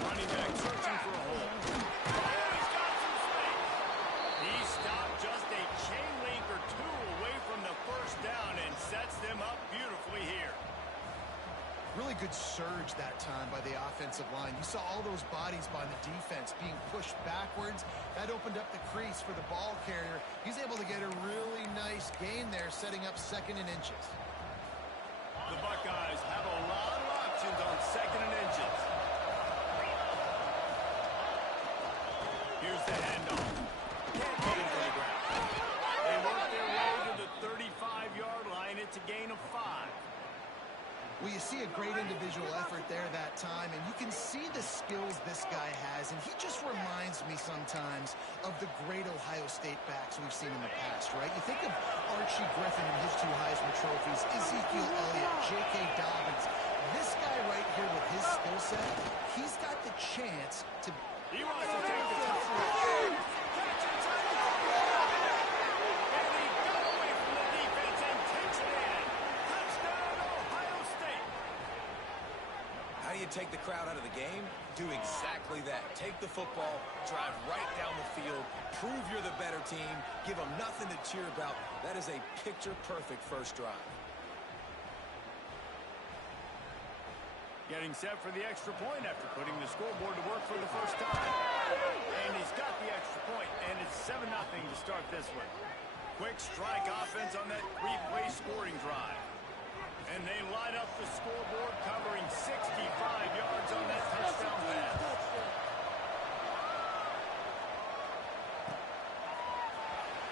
Running back searching for a hole. Oh, he's got some space. He stopped just a chain link or two away from the first down and sets them up beautifully here. Really good surge that time by the offensive line. You saw all those bodies by the defense being pushed backwards. That opened up the crease for the ball carrier. He's able to get a really nice gain there, setting up 2nd and inches. The Buckeyes have a lot of options on 2nd and inches. Here's the handoff. Can't get it to the ground. They work their way to the 35-yard line. It's a gain of 5. Well, you see a great individual effort there that time, and you can see the skills this guy has, and he just reminds me sometimes of the great Ohio State backs we've seen in the past, right? You think of Archie Griffin and his 2 Heisman trophies, Ezekiel Elliott, J.K. Dobbins. This guy right here with his skill set, he's got the chance to... He wants to take the touchdown. And he got away from the defense and takes it in. Touchdown, Ohio State. How do you take the crowd out of the game? Do exactly that. Take the football, drive right down the field, prove you're the better team, give them nothing to cheer about. That is a picture-perfect first drive. Getting set for the extra point after putting the scoreboard to work for the first time. And he's got the extra point, and it's 7-0 to start this one. Quick strike offense on that 3-play scoring drive. And they line up the scoreboard covering 65 yards on that touchdown pass.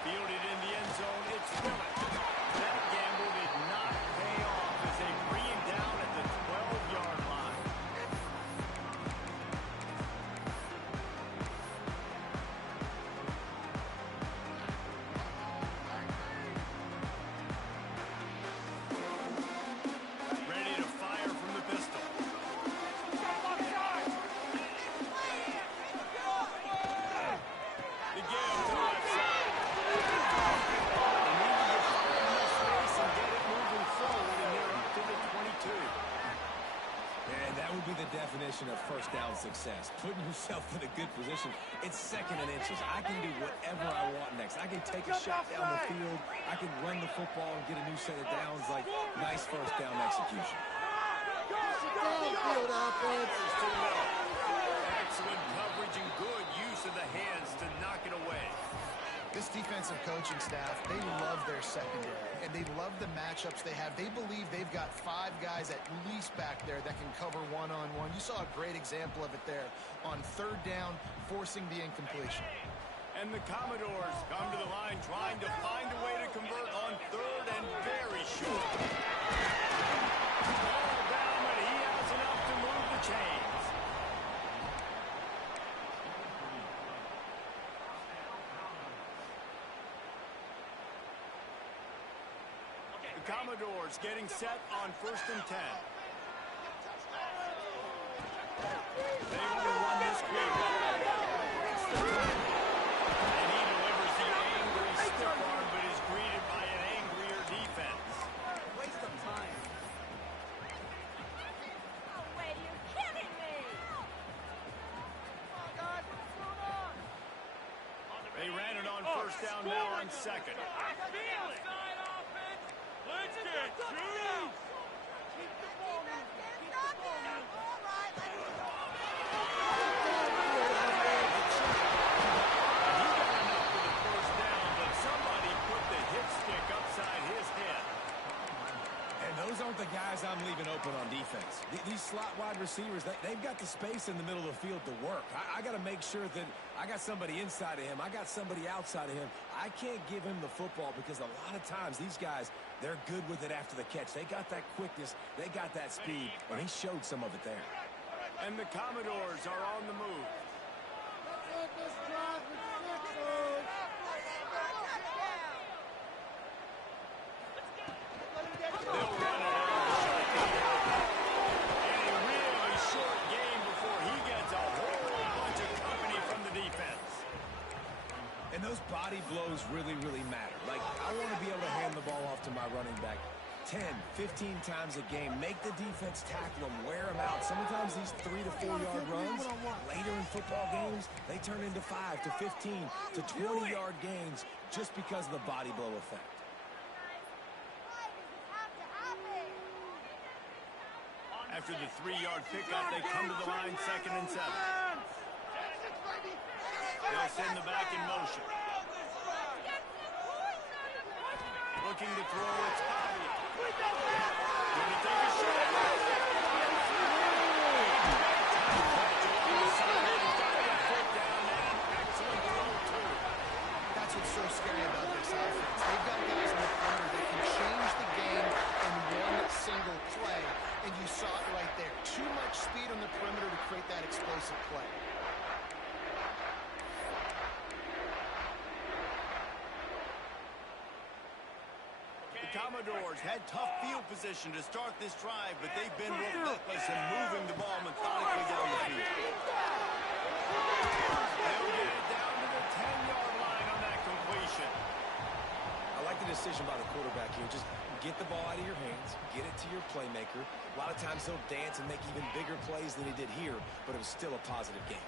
Fielded in the end zone, it's Phillips. That gamble did not pay off as they bring him down at the 12-yard line. Ready to fire from the pistol. The give to the left side. And that would be the definition of first down success. Putting yourself in a good position. It's 2nd and inches. I can do whatever I want next. I can take a shot down the field. I can run the football and get a new set of downs. Like, nice first down execution. Downfield offense. Excellent coverage and good use of the hands to knock it away. This defensive coaching staff, they love their secondary, and they love the matchups they have. They believe they've got 5 guys at least back there that can cover one-on-one. You saw a great example of it there on 3rd down, forcing the incompletion. And the Commodores come to the line trying to find a way to convert on 3rd and very short. Ball down, but he has enough to move the chains. The Commodores getting set on 1st and 10. They want to run this quick. And he delivers the angry stiff arm, but is greeted by an angrier defense. Waste of time. No way, you're kidding me! Oh, God, what's going on? They ran it on 1st down, now on 2nd. I feel it. Let's get juice! Keep the ball moving. Keep the ball moving. All right, let's go. He got enough for the first down, but somebody put the hit stick upside his head. And those aren't the guys I'm leaving open on defense. These slot wide receivers, they've got the space in the middle of the field to work. I got to make sure that I got somebody inside of him. I got somebody outside of him. I can't give him the football because a lot of times these guys, they're good with it after the catch. They got that quickness. They got that speed, and he showed some of it there. And the Commodores are on the move. Let's end this drive with 6. They'll run it and a really short game before he gets a whole bunch of company from the defense. And those body blows really, really matter. Like, I want to be able to hand the ball off to my running back 10, 15 times a game. Make the defense tackle them, wear them out. Sometimes these 3 to 4 yard runs, later in football games, they turn into 5 to 15 to 20 yard gains just because of the body blow effect. After the 3-yard pickup, they come to the line 2nd and 7. They'll send the back in motion. Looking to throw, it's Bobby. Going to take a shot. Excellent throw, too. That's what's so scary about this offense. They've got guys in the corner that can change the game in one single play, and you saw it right there. Too much speed on the perimeter to create that explosive play. The Commodores had tough field position to start this drive, but they've been relentless in moving the ball methodically down the field. They'll get it down to the 10-yard line on that completion. I like the decision by the quarterback here. Just get the ball out of your hands, get it to your playmaker. A lot of times he'll dance and make even bigger plays than he did here, but it was still a positive game.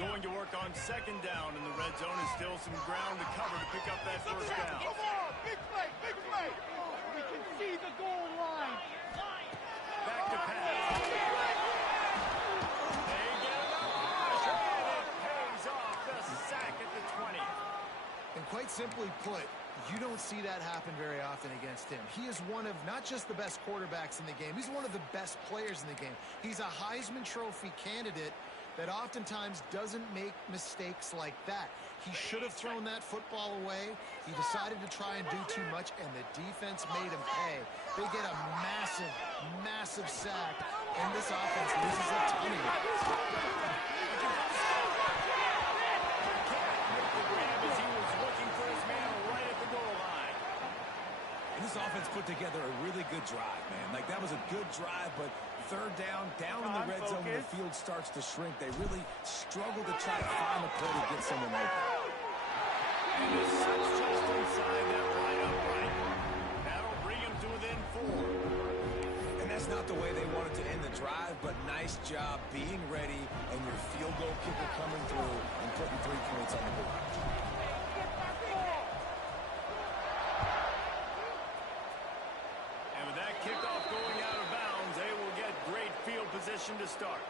Going to work on 2nd down in the red zone, and still some ground to cover to pick up that first down. Come on, big play, big play. We can see the goal line. Back to pass. They get it up, and it pays off the sack at the 20. And quite simply put, you don't see that happen very often against him. He is one of not just the best quarterbacks in the game, he's one of the best players in the game. He's a Heisman Trophy candidate that oftentimes doesn't make mistakes like that. He should have thrown that football away. He decided to try and do too much, and the defense made him pay. They get a massive, massive sack, and this offense loses a ton of yards. As he was looking for his man right at the goal line. And this offense put together a really good drive, man. Like, that was a good drive, but 3rd down in the red zone when the field starts to shrink. They really struggle to try to find a play to get someone open. And it sits just inside that wide upright. That'll bring him to within 4. And that's not the way they wanted to end the drive, but nice job being ready and your field goal kicker coming through and putting 3 points on the board. And with that kickoff going out of bounds, they will get great field position to start.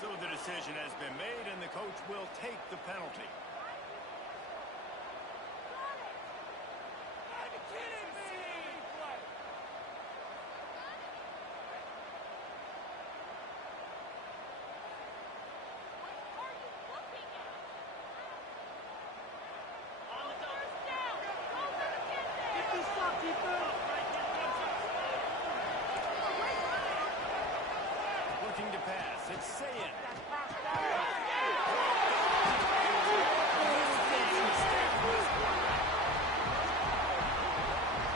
So the decision has been made, and the coach will take the penalty. Looking to pass, it's Sayin. I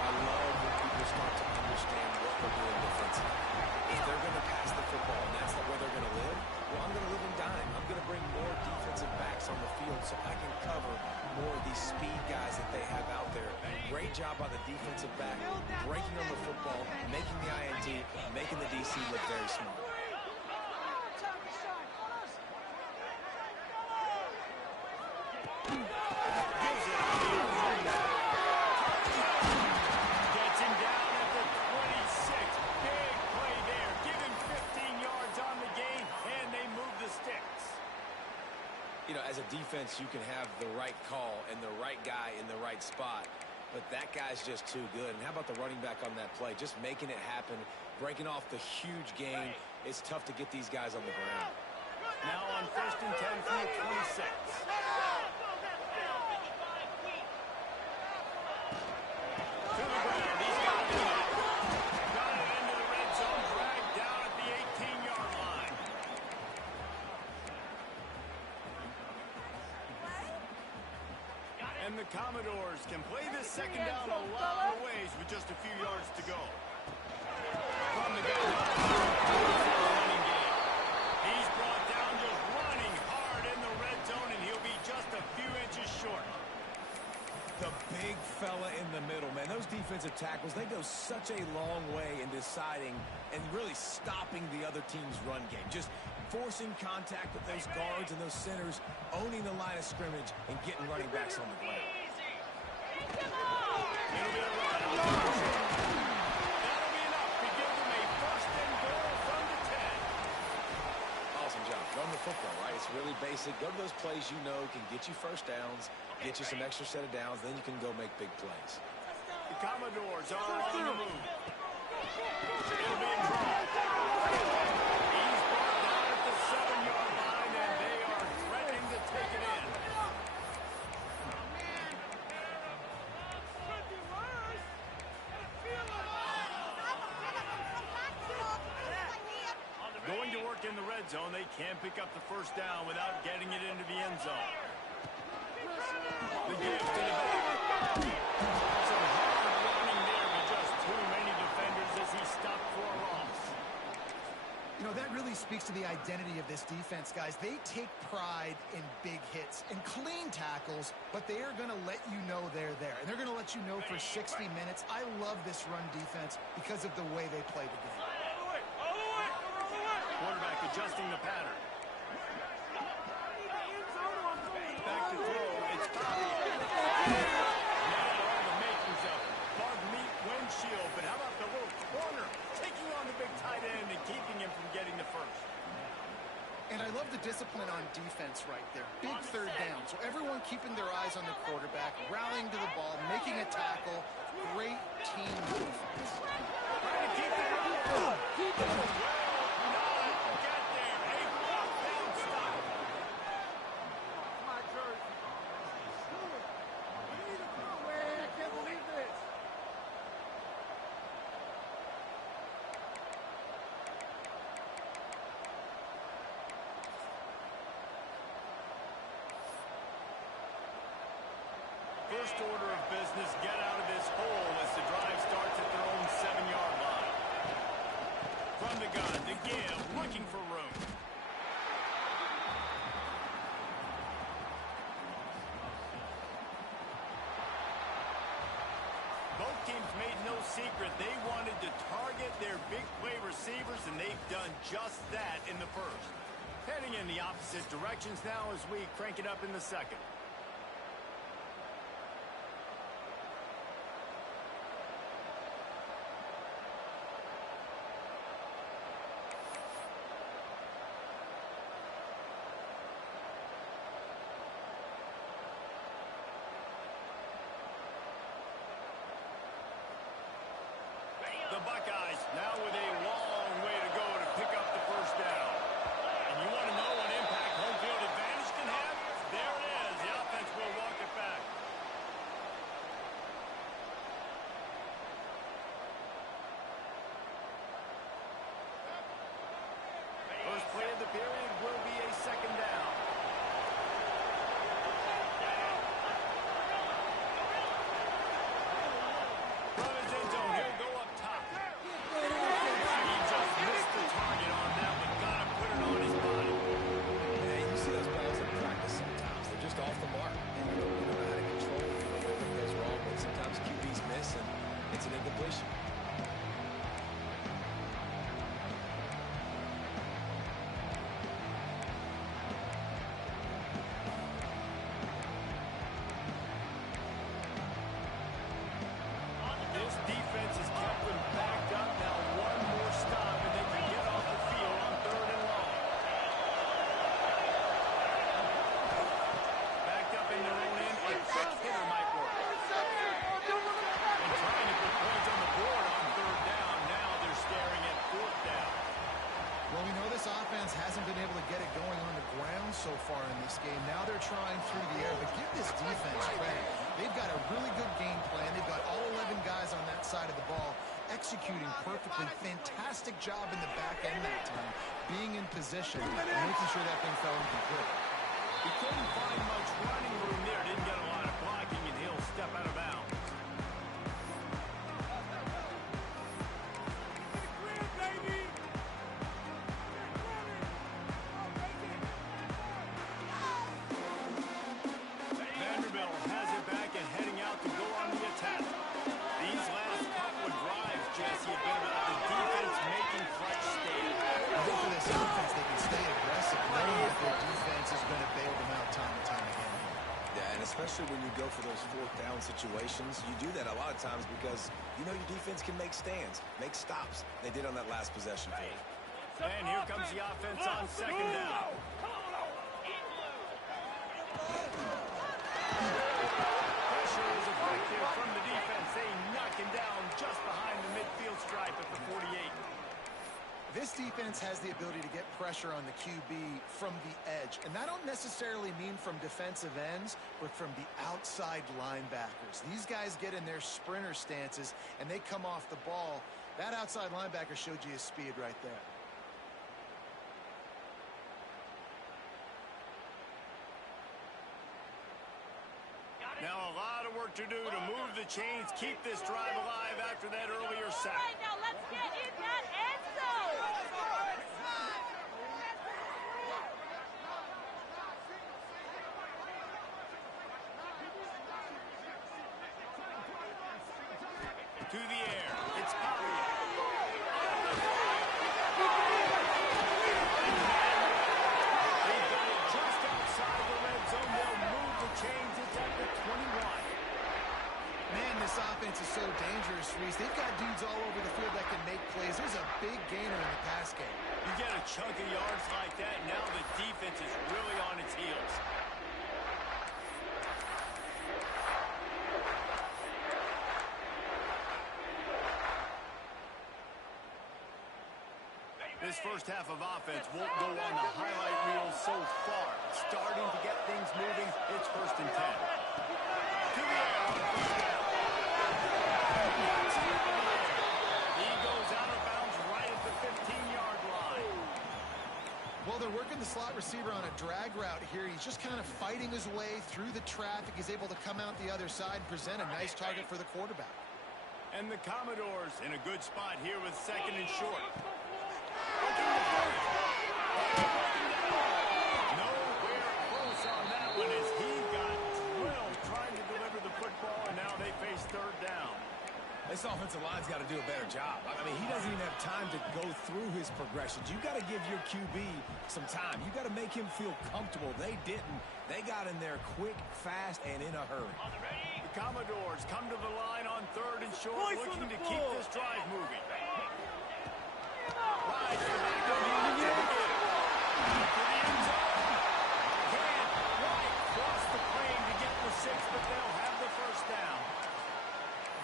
love when people start to understand what we're doing defensively. If they're going to pass the football and that's the way they're going to live, well, I'm going to live and dime. I'm going to bring more defensive backs on the field so I can cover more of these speed guys that they have out there. Great job by the defensive back, breaking on the football, making the INT, making the DC look very smart. Gets him down at the 26. Big play there. Give him 15 yards on the game, and they move the sticks. You know, as a defense, you can have the right call and the right guy in the right spot, but that guy's just too good. And how about the running back on that play? Just making it happen, breaking off the huge gain. It's tough to get these guys on the ground. Now on 1st and 10 from the 26. To the ground. He's got it. Got it into the red zone. Dragged down at the 18-yard line. And the Commodores can play this 2nd down a lot of ways with just a few yards to go. From the gun. Running game. He's brought down just running hard in the red zone, and he'll be just a few inches short. defensive tackles, they go such a long way in deciding and really stopping the other team's run game. Just forcing contact with those guards and those centers, owning the line of scrimmage, and getting running backs on the ground. It'll be a run. That'll be enough to give them a first and goal from the 10. Awesome job. Run the football, right? It's really basic. Go to those plays you know can get you first downs, get you some extra set of downs, then you can go make big plays. The Commodores are on the move. It'll be a draw. He's brought down at the 7-yard line, and they are threatening to take it in. Going to work in the red zone, they can't pick up the first down without getting it into the end zone. The gift to the back. Some hard running there, but just too many defenders as he stopped for a loss. You know, that really speaks to the identity of this defense, guys. They take pride in big hits and clean tackles, but they are going to let you know they're there. And they're going to let you know for 60 minutes. I love this run defense because of the way they play the game. Quarterback adjusting the pattern. Back to throw. It's Bobby. Now all the makings of it. Bug meat windshield, but how about the little corner taking on the big tight end and keeping him from getting the first? And I love the discipline on defense right there. Big third down. So everyone keeping their eyes on the quarterback, rallying to the ball, making a tackle. Great team defense. Trying to keep it rolling. Keep it rolling. First order of business, get out of this hole as the drive starts at their own 7-yard line. From the gun, to give, looking for room. Both teams made no secret they wanted to target their big play receivers, and they've done just that in the first. Heading in the opposite directions now as we crank it up in the second. The Buckeyes now with a long way to go to pick up the first down. And you want to know what impact home field advantage can have? There it is. The offense will walk it back. First play of the period will be a second down. From his end zone, he'll go up top. He just missed the target on that one. Gotta put it on his body. Yeah, you see those balls in practice sometimes. They're just off the mark. And you don't know how to control it. You don't know what goes wrong. But sometimes QBs miss, and it's an incompletion. This defense has kept them backed up. Now one more stop, and they can get off the field on 3rd and long. Backed up in their own end. A quick hitter might work. And trying to put points on the board on 3rd down. Now they're staring at 4th down. Well, we know this offense hasn't been able to get it going on the ground so far in this game. Now they're trying through the air, but give this defense credit. They've got a really good game plan. They've got all 11 guys on that side of the ball executing perfectly. Fantastic job in the back end that time, being in position and making sure that thing fell incomplete. He couldn't find much running room there. Didn't get a lot of blocking, and he'll step out of bounds. Vanderbilt has it back and heading out to go on the attack. These last for those fourth down situations. You do that a lot of times because you know your defense can make stands, make stops. They did on that last possession for you. And here comes the offense on second down. Pressure is effective from the defense. They knock him down just behind the midfield stripe at the 48. This defense has the ability to get pressure on the QB from the edge. And that don't necessarily mean from defensive ends, but from the outside linebackers. These guys get in their sprinter stances, and they come off the ball. That outside linebacker showed you his speed right there. Now a lot of work to do to move the chains, keep this drive alive after that earlier sack. All right, now let's get in that end zone. To the air. It's Pollard. They've got it just outside the red zone. They'll move the chains. It's at the 21. Man, this offense is so dangerous, Reese. They've got dudes all over the field that can make plays. There's a big gainer in the pass game. You get a chunk of yards like that, now the defense is really on its heels. This first half of offense won't go on the highlight reel so far. It's starting to get things moving. It's 1st and 10. To the air on first down. He goes out of bounds right at the 15-yard line. Well, they're working the slot receiver on a drag route here. He's just kind of fighting his way through the traffic. He's able to come out the other side and present a nice target for the quarterback. And the Commodores in a good spot here with 2nd and short. Nowhere close on that one as he got drilled trying to deliver the football, and now they face 3rd down. This offensive line's got to do a better job. I mean, he doesn't even have time to go through his progressions. You got to give your QB some time. You got to make him feel comfortable. They didn't. They got in there quick, fast, and in a hurry. The Commodores come to the line on 3rd and short, looking to keep this drive moving. Rides to the back of the end zone. To the end zone. Can't quite cross the plane to get the 6, but they'll have the 1st down.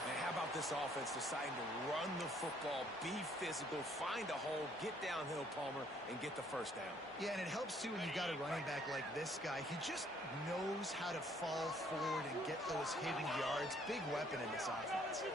Man, how about this offense deciding to run the football, be physical, find a hole, get downhill, Palmer, and get the 1st down? Yeah, and it helps, too, when you've got a running back like this guy. He just knows how to fall forward and get those hidden yards. Big weapon in this offense.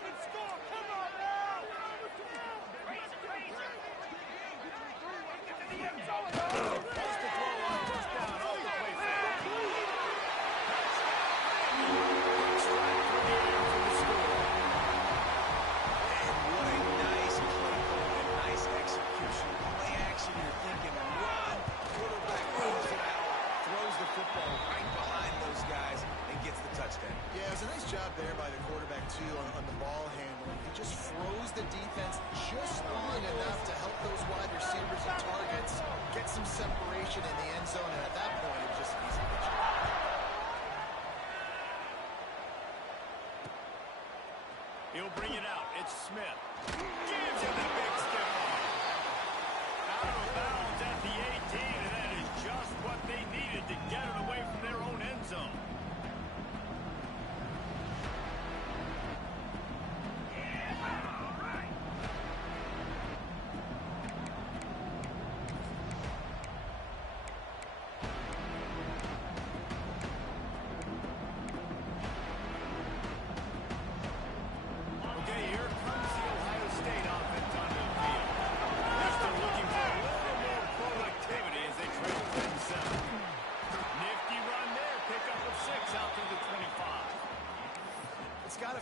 Yeah, it was a nice job there by the quarterback, too, on the ball handling. He just froze the defense just long enough to help those wide receivers and targets get some separation in the end zone, and at that point, it was just an easy pitch. He'll bring it out. It's Smith. Gives him the big stiff arm. Out of bounds at the 18, and that is just what they needed to get it away from their own end zone.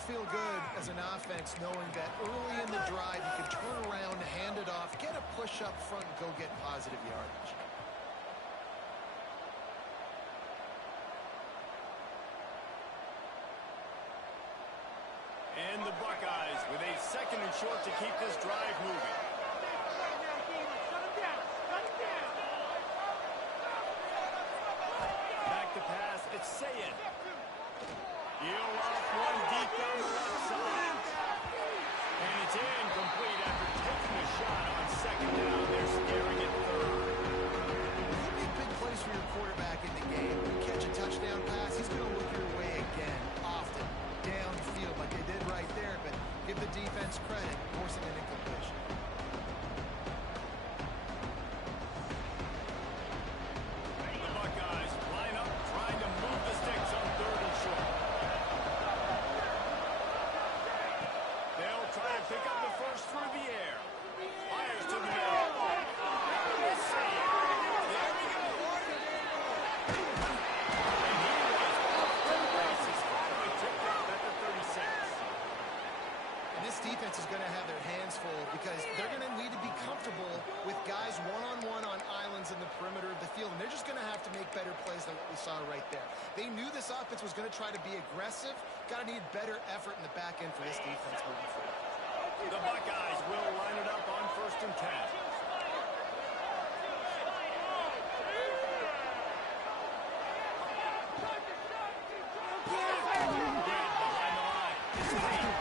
Feel good as an offense knowing that early in the drive you can turn around, hand it off, get a push up front, and go get positive yardage. And the Buckeyes with a 2nd and short to keep this drive moving. Back to pass, it's Sayed. He'll off one deep down the left side. And it's incomplete after taking a shot on second down. They're staring at third. You make big plays for your quarterback in the game. You catch a touchdown pass, he's going to look your way again, often, downfield like they did right there, but give the defense credit, forcing an incompletion. The Buckeyes line up, trying to move the sticks on third and short. They'll try to pick up the first through the air. Fires to the middle. Let's see it. There we go. And he was off to the races, finally tipped off at the 36. And this defense is going to have their hands full because they're going to need to be comfortable with guys one-on-one on islands in the perimeter of the field, and they're just going to have to make better plays than what we saw right there. They knew this offense was going to try to be aggressive. Got to need better effort in the back end for this defense moving forward. The Buckeyes will line it up on 1st and 10. Behind the line. It's late.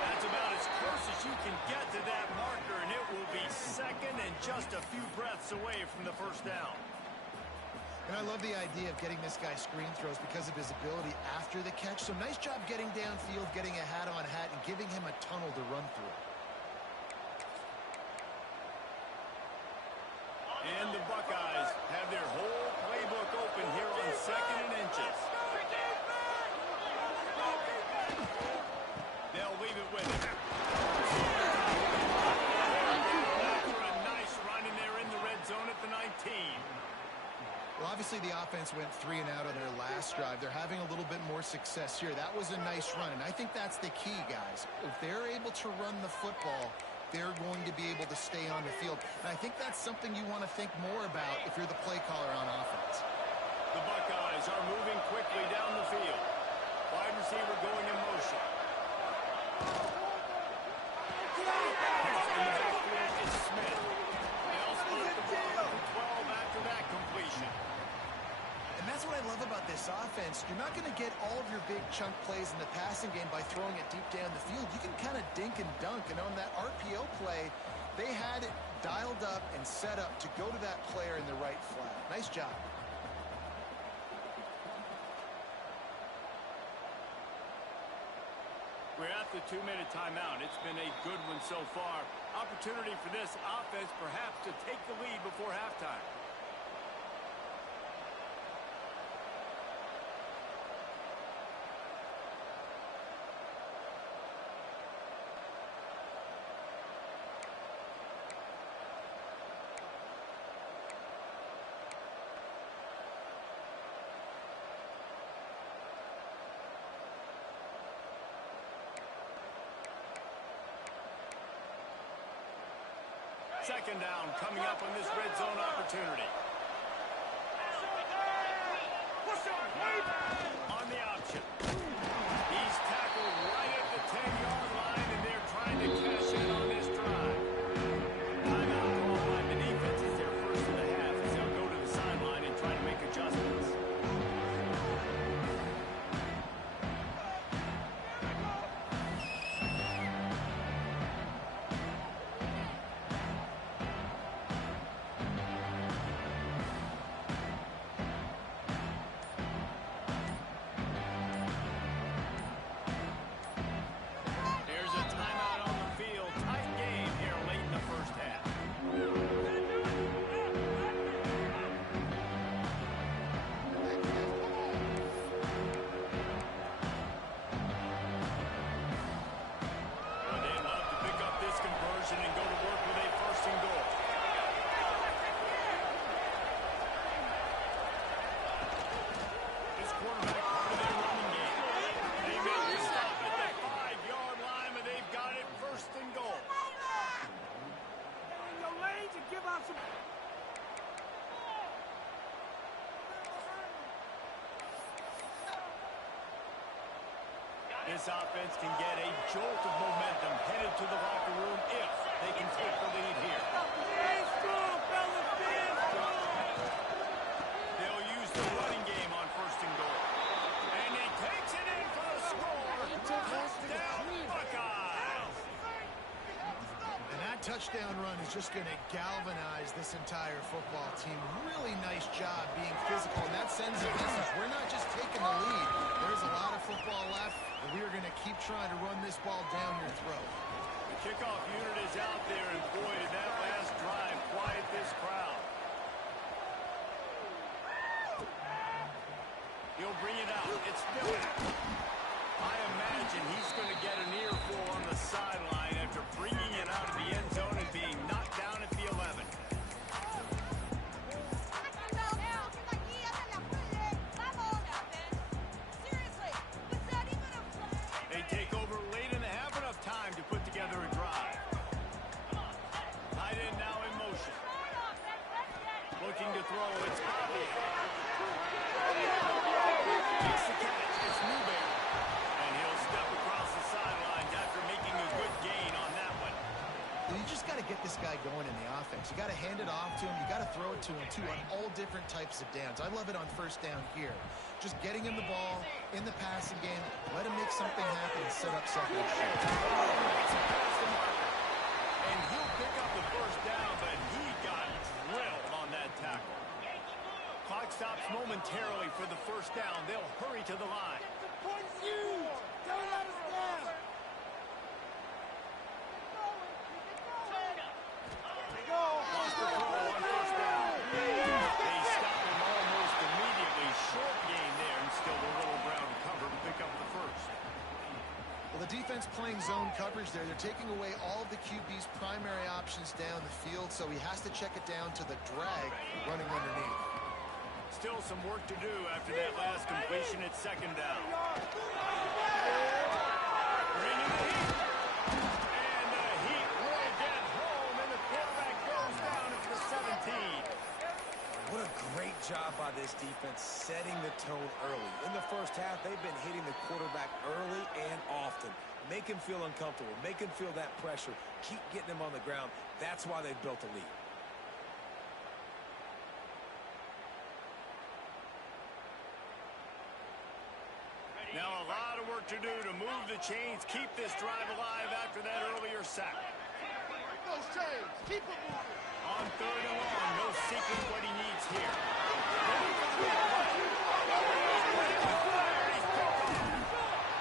That's about as close as you can get to that marker, and it will be second and just a few breaths away from the first down. And I love the idea of getting this guy screen throws because of his ability after the catch. So nice job getting downfield, getting a hat-on-hat, and giving him a tunnel to run through. And the Buckeyes have their whole playbook open here on 2nd and inches. They'll leave it with him. After a nice run, and they're in the red zone at the 19. Well, obviously the offense went 3 and out on their last drive. They're having a little bit more success here. That was a nice run, and I think that's the key, guys. If they're able to run the football, they're going to be able to stay on the field. And I think that's something you want to think more about if you're the play caller on offense. The Buckeyes are moving quickly down the field. Wide receiver going in motion. In the backfield is Smith. They'll split the ball for 12 after that completion. And that's what I love about this offense. You're not going to get all of your big chunk plays in the passing game by throwing it deep down the field. You can kind of dink and dunk. And on that RPO play, they had it dialed up and set up to go to that player in the right flat. Nice job. We're at the 2-minute timeout. It's been a good one so far. Opportunity for this offense perhaps to take the lead before halftime. Second down coming up on this red zone opportunity. On the option. He's tackled right at the 10-yard line, and they're trying to cash in on this drive. Timeout called by the defense is their first of the half as they'll go to the sideline and try to make adjustments. And go to work with a first and goal. This quarterback part of their running game. They make the stop at the 5-yard line, but they've got it first and goal. In your lane to give out some. This offense can get a jolt of momentum headed to the locker room if they can take the lead here. They'll use the running game on first and goal. And he takes it in for a touchdown run is just going to galvanize this entire football team. Really nice job being physical, and that sends a message. We're not just taking the lead. There's a lot of football left, and we are going to keep trying to run this ball down your throat. The kickoff unit is out there, and boy, did that last drive quiet this crowd. He'll bring it out. It's Miller. I imagine he's going to get an earful on the sideline after bringing it out of the end zone and being knocked down at the 11. They take over late in the half, enough time to put together a drive. Tight end now in motion. Looking to throw. It's Bobby. Makes the catch. It's Newberry. And he'll step across the sidelines after making a good gain on that one. You just got to get this guy going in the offense. You got to hand it off to him. You got to throw it to him, too, on all different types of downs. I love it on first down here. Just getting him the ball in the passing game. Let him make something happen and set up second and short. And he'll pick up the first down, but he got drilled on that tackle. Clock stops momentarily for the first down. They'll hurry to the line. Point's huge. Don't let us down. Lost the throw on first down. They stop him almost immediately. Short gain there, and still a little ground to cover to pick up the first. Well, the defense playing zone coverage there. They're taking away all of the QB's primary options down the field, so he has to check it down to the drag running underneath. Still some work to do after that last completion at second down. Bringing the heat. And the heat will get home, and the quarterback goes down at the 17. What a great job by this defense setting the tone early. In the first half, they've been hitting the quarterback early and often. Make him feel uncomfortable. Make him feel that pressure. Keep getting him on the ground. That's why they've built a lead. Now a lot of work to do to move the chains, keep this drive alive after that earlier sack. Those chains. Keep it moving. On third and long, no seeking what he needs here.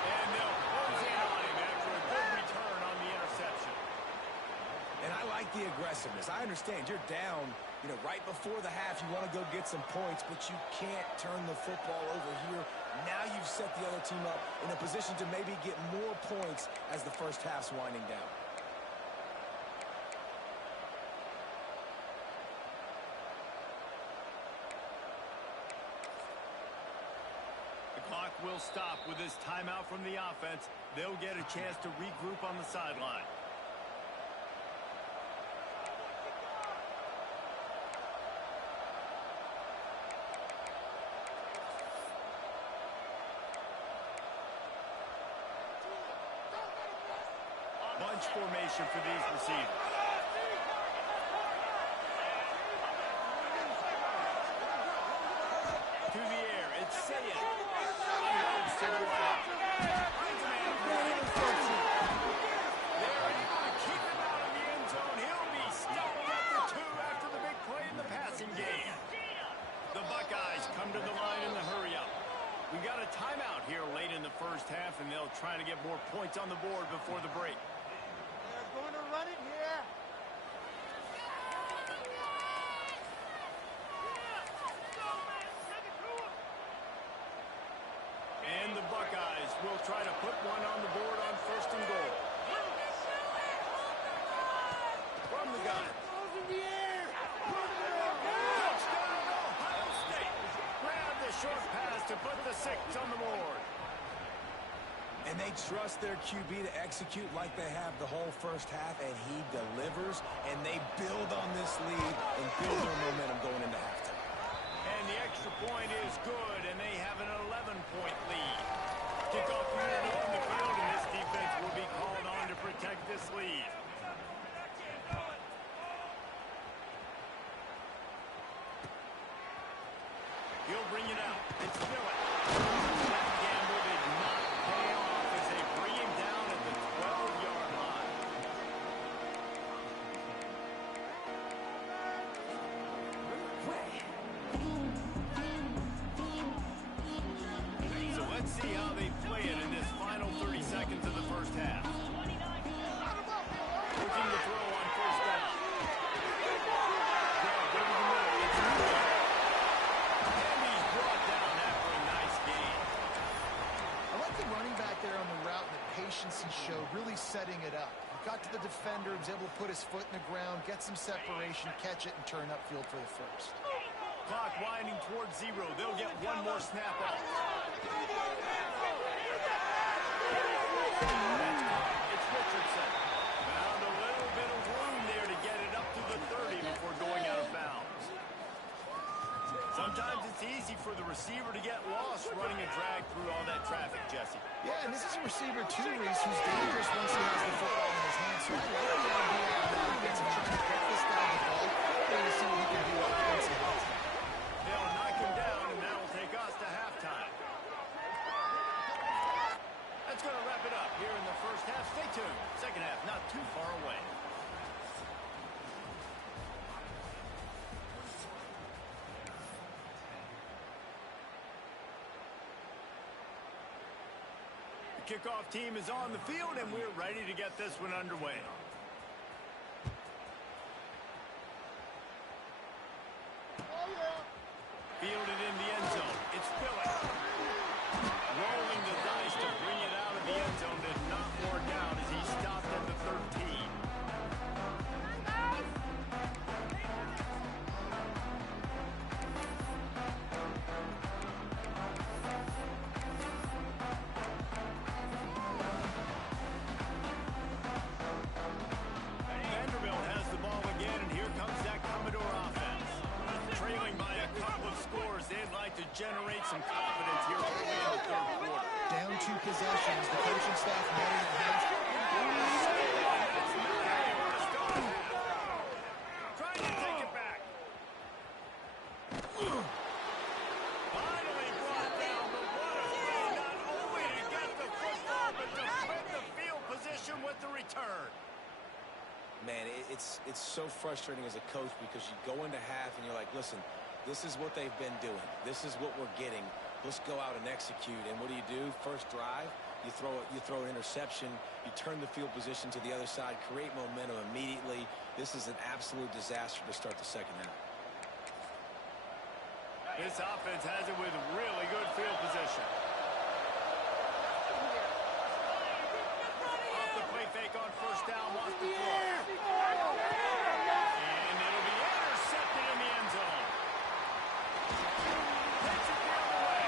And they'll close in on him after a good return on the interception. And I like the aggressiveness. I understand you're down, right before the half. You want to go get some points, but you can't turn the football over here. Now you've set the other team up in a position to maybe get more points as the first half's winding down. The clock will stop with this timeout from the offense. They'll get a chance to regroup on the sideline. Bunch formation for these receivers. To the air, it's Sayed. Unloads to the right. Finds a man running for two. They're able to keep him out of the end zone. He'll be stopped at the 2 after the big play in the passing game. The Buckeyes come to the line in the hurry-up. We got a timeout here late in the first half, and they'll try to get more points on the board before the break. They're going to run it here. And the Buckeyes will try to put one on the board on first and goal. From the gun. Throws in the air. Touchdown, Ohio State. Grab the short pass to put the 6 on the board. And they trust their QB to execute like they have the whole first half, and he delivers, and they build on this lead and build their momentum going into halftime. And the extra point is good, and they have an 11-point lead. Kickoff unit on the field, and this defense will be called on to protect this lead. He'll bring it out. It's Phillip. That gamble did not pay off as they bring him down at the 12-yard line. setting it up. He got to the defender, was able to put his foot in the ground, get some separation, catch it, and turn upfield for the first. Clock winding towards 0. They'll get one more snap off. It's Richardson. Found a little bit of room there to get it up to the 30 before going out of bounds. Sometimes it's easy for the receiver to get lost running a drag through all that traffic, Jesse. Yeah, and this is a receiver too, Reese, who's dangerous once he has the football in his hands. So I like the idea of how he gets him trying to get this guy the ball. We're going to see what he can do offensively. They'll knock him down, and that will take us to halftime. That's going to wrap it up here in the first half. Stay tuned. Second half not too far away. The kickoff team is on the field, and we're ready to get this one underway. Fielded in the end zone. It's Phillips. Rolling the dice to bring it out of the end zone. Did not work out as he stopped at the 13. Vanderbilt has the ball again, and here comes that Commodore offense. Trailing by a couple of scores, they'd like to generate some confidence here early in the third quarter. Down 2 possessions. The coaching staff knowing at half. That's not how you want to start a half. Trying to take it back. Finally brought down, but what a play, not only to get the football, but to win the field position with the return. Man, it's so frustrating as a coach because you go into half and you're like, listen, this is what they've been doing. This is what we're getting. Let's go out and execute. And what do? First drive, you throw an interception, you turn the field position to the other side, create momentum immediately. This is an absolute disaster to start the second half. This offense has it with really good field position. Off the play fake on first down, wants to throw. And it'll be intercepted in the end zone. Takes it the other way.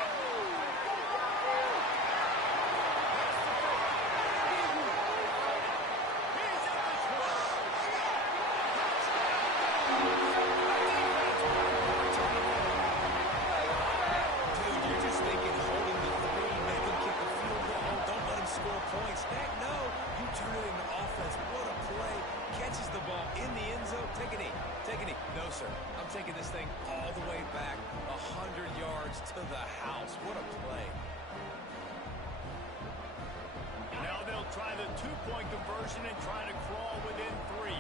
He's at the 12. Dude, you're just thinking holding the 3, make him kick the field goal, don't let him score points. Heck no, you turn it into offense. What a play. Catches the ball in the end zone. Take a knee. Take a knee. No, sir. I'm taking this thing all the way back 100 yards to the house. What a play. Now they'll try the 2-point conversion and try to crawl within 3.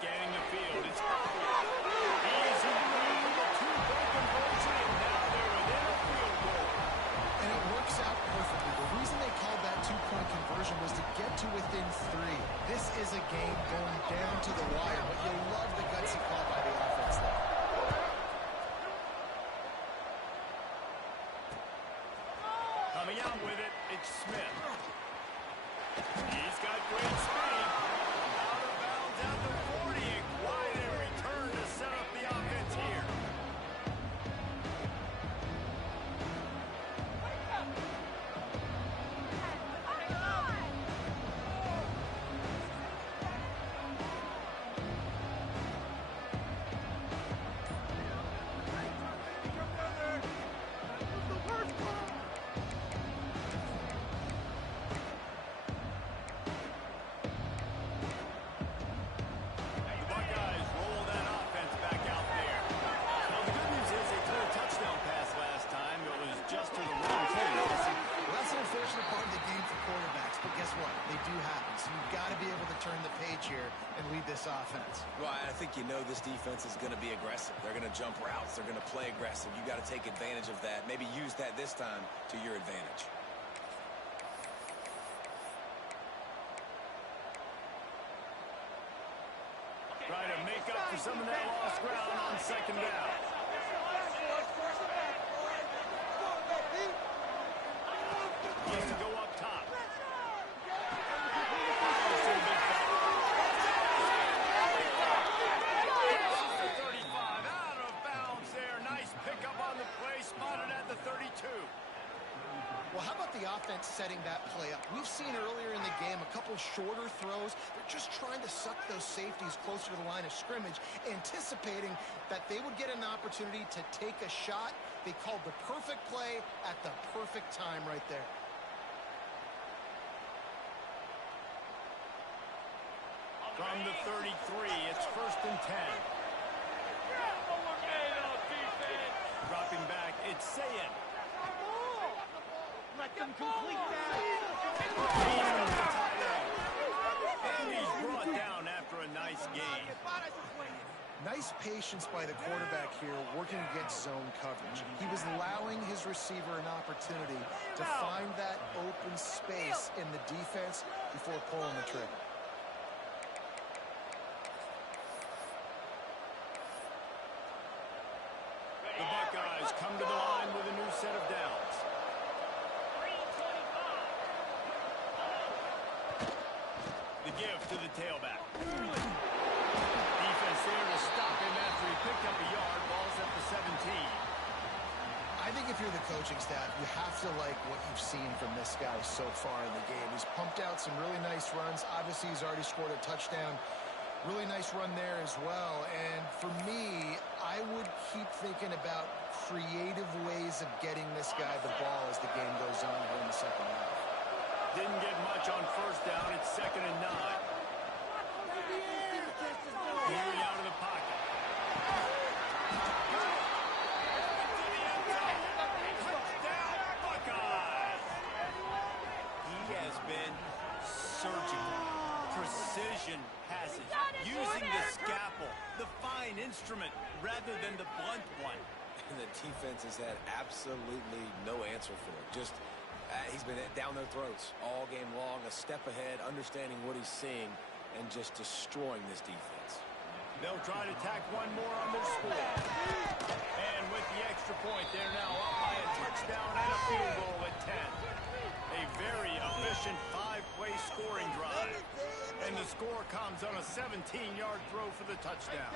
Scanning the field. It's easy for the 2-point conversion, and now they're within a field goal. And it works out perfectly. The reason they called that 2-point conversion was to get to within 3. This is a game going down to the wire, but you'll love the gutsy call by the offense there. Coming out with it, it's Smith. He's got great speed. Out of bounds at the 40, and quite a return to set up the offense here. The Buckeyes roll that offense back out there. Well, the good news is they threw a touchdown pass last time. It was just to the wrong team. Well, that's an unfortunate part of the game for quarterbacks, but guess what? They do happen. So you've got to be able to turn the page here and lead this offense. Well, I think you know this defense is going to be aggressive. They're going to jump routes. They're going to play aggressive. You got to take advantage of that. Maybe use that this time to your advantage. Trying to make up for some of that lost ground on second down. Needs to go up top. setting that play up. We've seen earlier in the game a couple shorter throws. They're just trying to suck those safeties closer to the line of scrimmage, anticipating that they would get an opportunity to take a shot. They called the perfect play at the perfect time right there. From the 33, it's 1st and 10. Dropping back, it's Sayin. Let them complete that. And he's brought down after a nice gain. Nice patience by the quarterback here, working against zone coverage. He was allowing his receiver an opportunity to find that open space in the defense before pulling the trigger. The Buckeyes come to the line with a new set of downs. The give to the tailback. Defense there to stop him after he picked up a yard. Ball's at the 17. I think if you're the coaching staff, you have to like what you've seen from this guy so far in the game. He's pumped out some really nice runs. Obviously, he's already scored a touchdown. Really nice run there as well. And for me, I would keep thinking about creative ways of getting this guy the ball as the game goes on here in the second half. Didn't get much on 1st down. It's 2nd and 9. Nearly out of the pocket. Touchdown, Buckeyes! He has been surgical. Precision passes. Using the scalpel, the fine instrument, rather than the blunt one. And the defense has had absolutely no answer for it. Just, he's been down their throats all game long, a step ahead, understanding what he's seeing, and just destroying this defense. They'll try to tack one more on their score. And with the extra point, they're now up by a touchdown and a field goal at 10. A very efficient 5-play scoring drive. And the score comes on a 17-yard throw for the touchdown.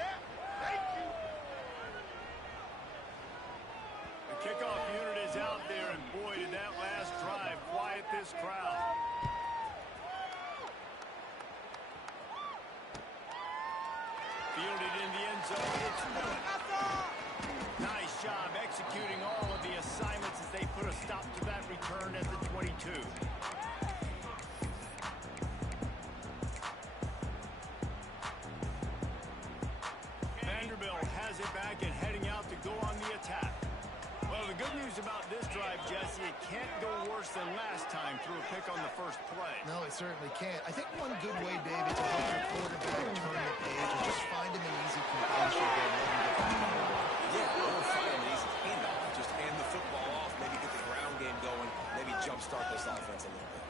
The kickoff unit is out there, and boy, did that last drive quiet this crowd. Fielded in the end zone, it's Miller. Nice job executing all of the assignments as they put a stop to that return at the 22. Vanderbilt has it back and heading out to go on the attack. Well, the good news about this drive, Jesse, it can't go worse than last time through a pick on the first play. No, it certainly can't. I think one good way, David, to help your quarterback turn the page is just find him an easy completion here and let him get back over. Yeah, or find an easy handoff. Just hand the football off, maybe get the ground game going, maybe jumpstart this offense a little bit.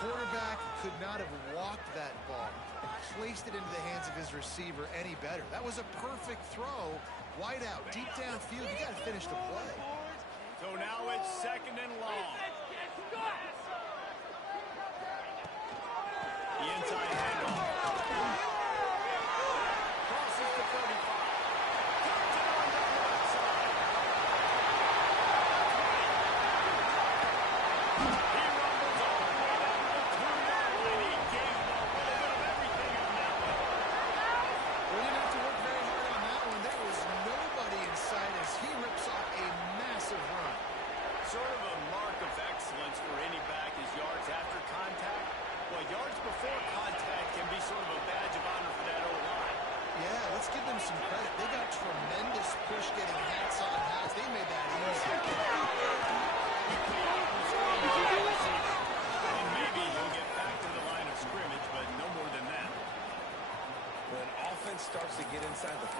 Quarterback could not have walked that ball and placed it into the hands of his receiver any better. That was a perfect throw. Wide out, deep downfield. You got to finish the play. So now it's 2nd and long. The inside handoff. Crosses the 35. Cuts it on the left side. He rumbles all the way down to the 2-yard line. He gave a little bit of everything on that one. We didn't have to work very hard on that one. There was nobody inside as he rips off a massive run. Sort of a mark of excellence for any back is yards after contact. Well, yards before contact can be sort of a badge of honor for that O-line. Yeah, let's give them some credit. They got tremendous push getting hats on hats. They made that easy. Quickly out and screams to the receiver. And maybe he'll get back to the line of scrimmage, but no more than that. When offense starts to get inside the 5,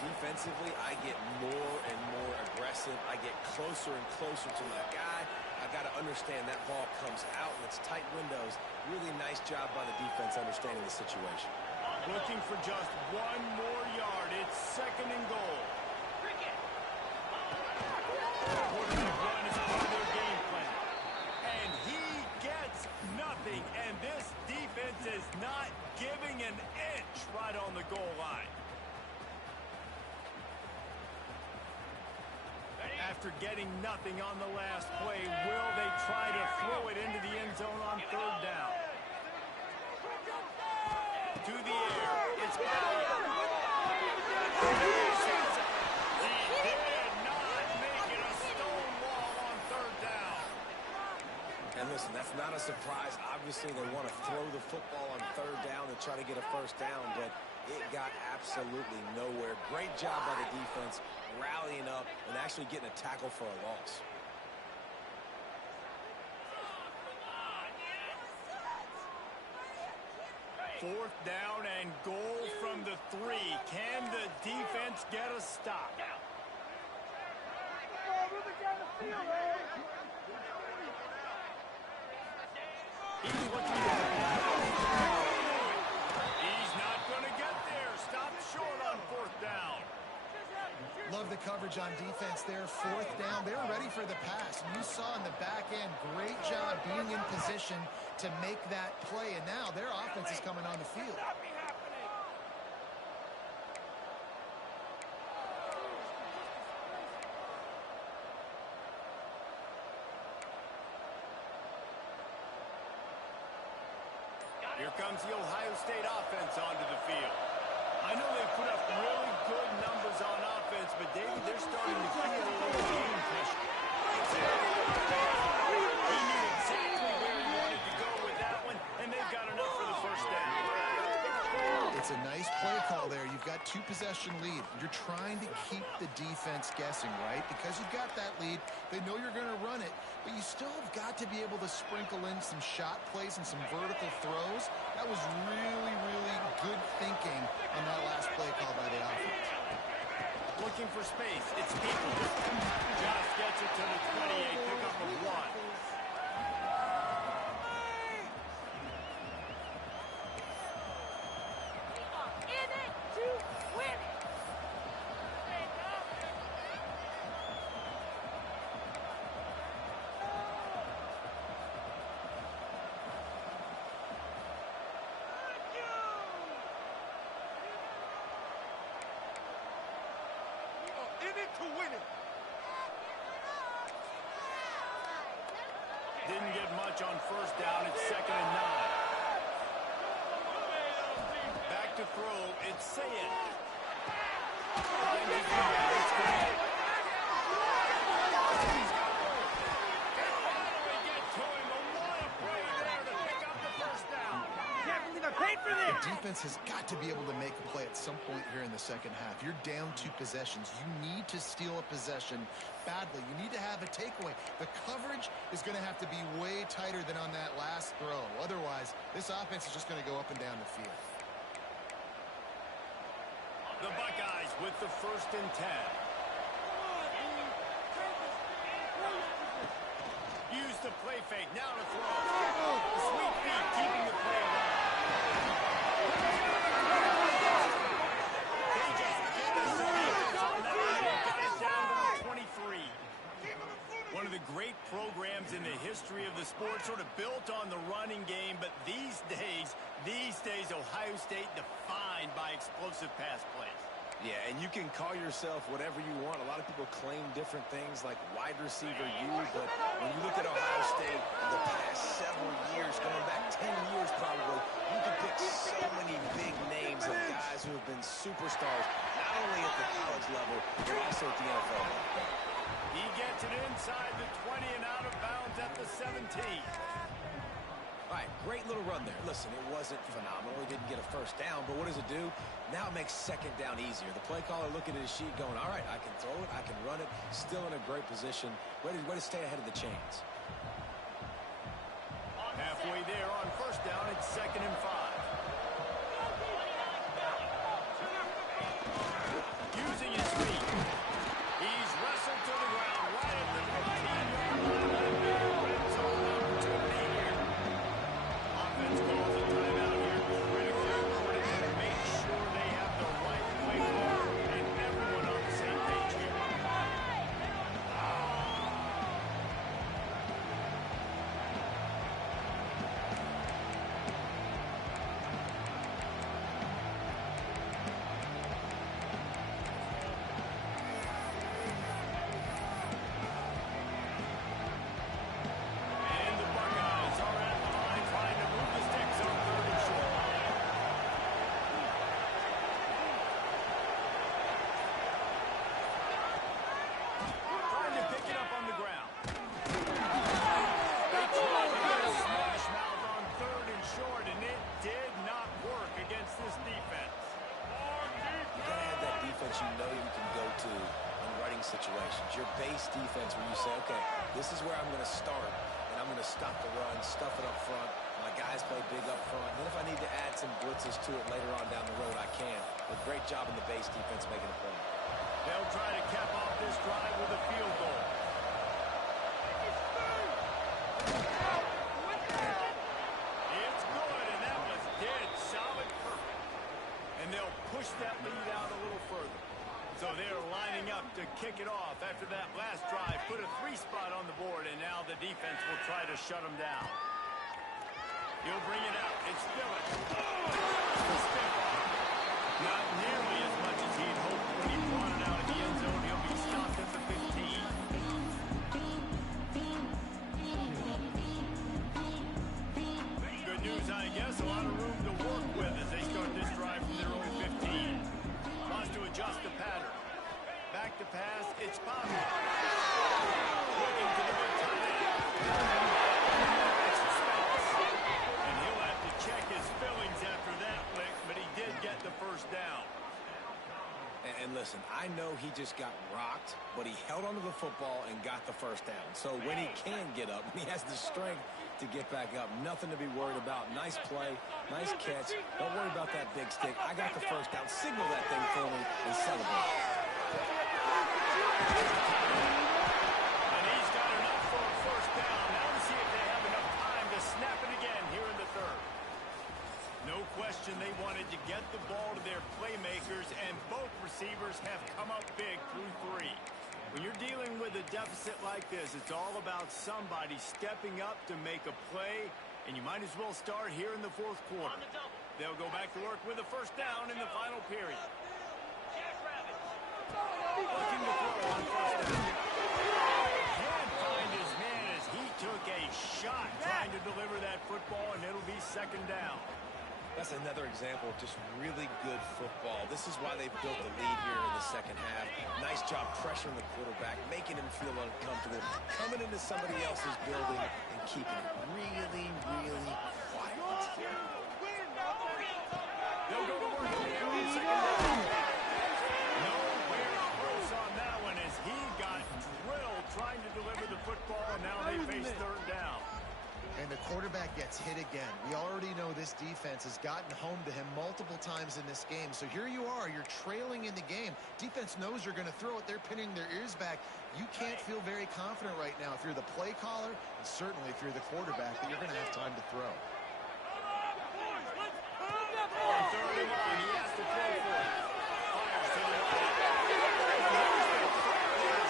defensively, I get more and more aggressive. I get closer and closer to my guy. I got to understand that ball comes out and it's tight windows. Really nice job by the defense understanding the situation. Looking for just one more yard. It's 2nd and goal. Quarterback run is part of their game plan. And he gets nothing. And this defense is not giving an inch right on the goal line. After getting nothing on the last play, will they try to throw it into the end zone on third down? To the air. It's Bauer. He did not make it a stone wall on third down. And listen, that's not a surprise. Obviously, they want to throw the football on third down and try to get a first down, but it got absolutely nowhere. Great job by the defense, rallying up and actually getting a tackle for a loss. Fourth down and goal from the 3. Can the defense get a stop? He's looking at the ball. He's not going to get there. Stop short on fourth down. Love the coverage on defense there. Fourth down. They were ready for the pass. And you saw in the back end, great job being in position to make that play. And now their offense is coming on the field. Here comes the Ohio State offense onto the field. I know they put up really good numbers on offense, but David, they're starting to feel a little game pressure. He knew exactly where he wanted to go with that one, and they've got enough for the first down. It's a nice play call there. You've got 2-possession lead. You're trying to keep the defense guessing, right? Because you've got that lead, they know you're going to run it, but you still have got to be able to sprinkle in some shot plays and some vertical throws. That was really, really good thinking on that last play call by the offense. Looking for space. It's people. Just gets it to the 28, pickup of 1. Didn't get much on first down. It's 2nd and 9. Back to throw. It's Sayed. The defense has got to be able to make a play at some point here in the second half. You're down 2 possessions. You need to steal a possession badly. You need to have a takeaway. The coverage is going to have to be way tighter than on that last throw. Otherwise, this offense is just going to go up and down the field. The Buckeyes with the 1st and 10. Use the play fake. Now to throw. Sweet feet keeping the play alive. They just get us the defense on that one. Got it down to the 23. One of the great programs in the history of the sport, sort of built on the running game, but these days, Ohio State defined by explosive pass plays. Yeah, and you can call yourself whatever you want. A lot of people claim different things like wide receiver U, but when you look at Ohio State the past several years, going back 10 years probably, you can pick so many big names of guys who have been superstars, not only at the college level, but also at the NFL level. He gets it inside the 20 and out of bounds at the 17. All right, great little run there. Listen, it wasn't phenomenal. He didn't get a first down, but what does it do? Now it makes second down easier. The play caller looking at his sheet going, all right, I can throw it, I can run it, still in a great position. Way to stay ahead of the chains. Halfway there on first down, it's 2nd and 5. Using his feet. He's wrestled to the ground right at the 15-yard line. Red zone opportunity here. Offense calls a timeout here. Critically important to make sure they have the right play call and everyone on the same page here. situations. Your base defense where you say, okay, this is where I'm going to start, and I'm going to stop the run, stuff it up front. My guys play big up front. Then if I need to add some blitzes to it later on down the road, I can. But great job in the base defense making a play. They'll try to cap off this drive with a field goal. It's good, and that was dead solid perfect. And they'll push that lead out a little further. So they're lining up to kick it off after that last drive. Put a 3 spot on the board, and now the defense will try to shut them down. He'll bring it out. It's Phillips. Not nearly as much as he'd hoped when he brought it out of the end zone. He'll be stopped at the 15. Good news, I guess. A lot of room to work with as they start this drive from their own 15. Wants to adjust the pattern. Back to pass. It's Bobby. Looking to the big tight end. And he'll have to check his fillings after that lick, but he did get the first down. And listen, I know he just got rocked, but he held onto the football and got the first down. So when he can get up, he has the strength to get back up. Nothing to be worried about. Nice play, nice catch. Don't worry about that big stick. I got the first down. Signal that thing for me and celebrate. And he's got enough for a first down. Now to see if they have enough time to snap it again here in the third. No question they wanted to get the ball to their playmakers, and both receivers have come up big through 3. When you're dealing with a deficit like this, it's all about somebody stepping up to make a play, and you might as well start here in the fourth quarter. They'll go back to work with a first down in the final period. Looking to throw on first down. Can't find his man as he took a shot trying to deliver that football, and it'll be second down. That's another example of just really good football. This is why they've built the lead here in the second half. Nice job pressuring the quarterback, making him feel uncomfortable, coming into somebody else's building and keeping it really, really quiet. They'll go to work on the area second down. Nowhere close on that one as he got drilled trying to deliver the football, and now they face third down. And the quarterback gets hit again. We already know this defense has gotten home to him multiple times in this game. So here you are, you're trailing in the game. Defense knows you're going to throw it. They're pinning their ears back. You can't feel very confident right now if you're the play caller, and certainly if you're the quarterback, that you're going to have time to throw. On third and long, he has to throw for it. Fires to the right.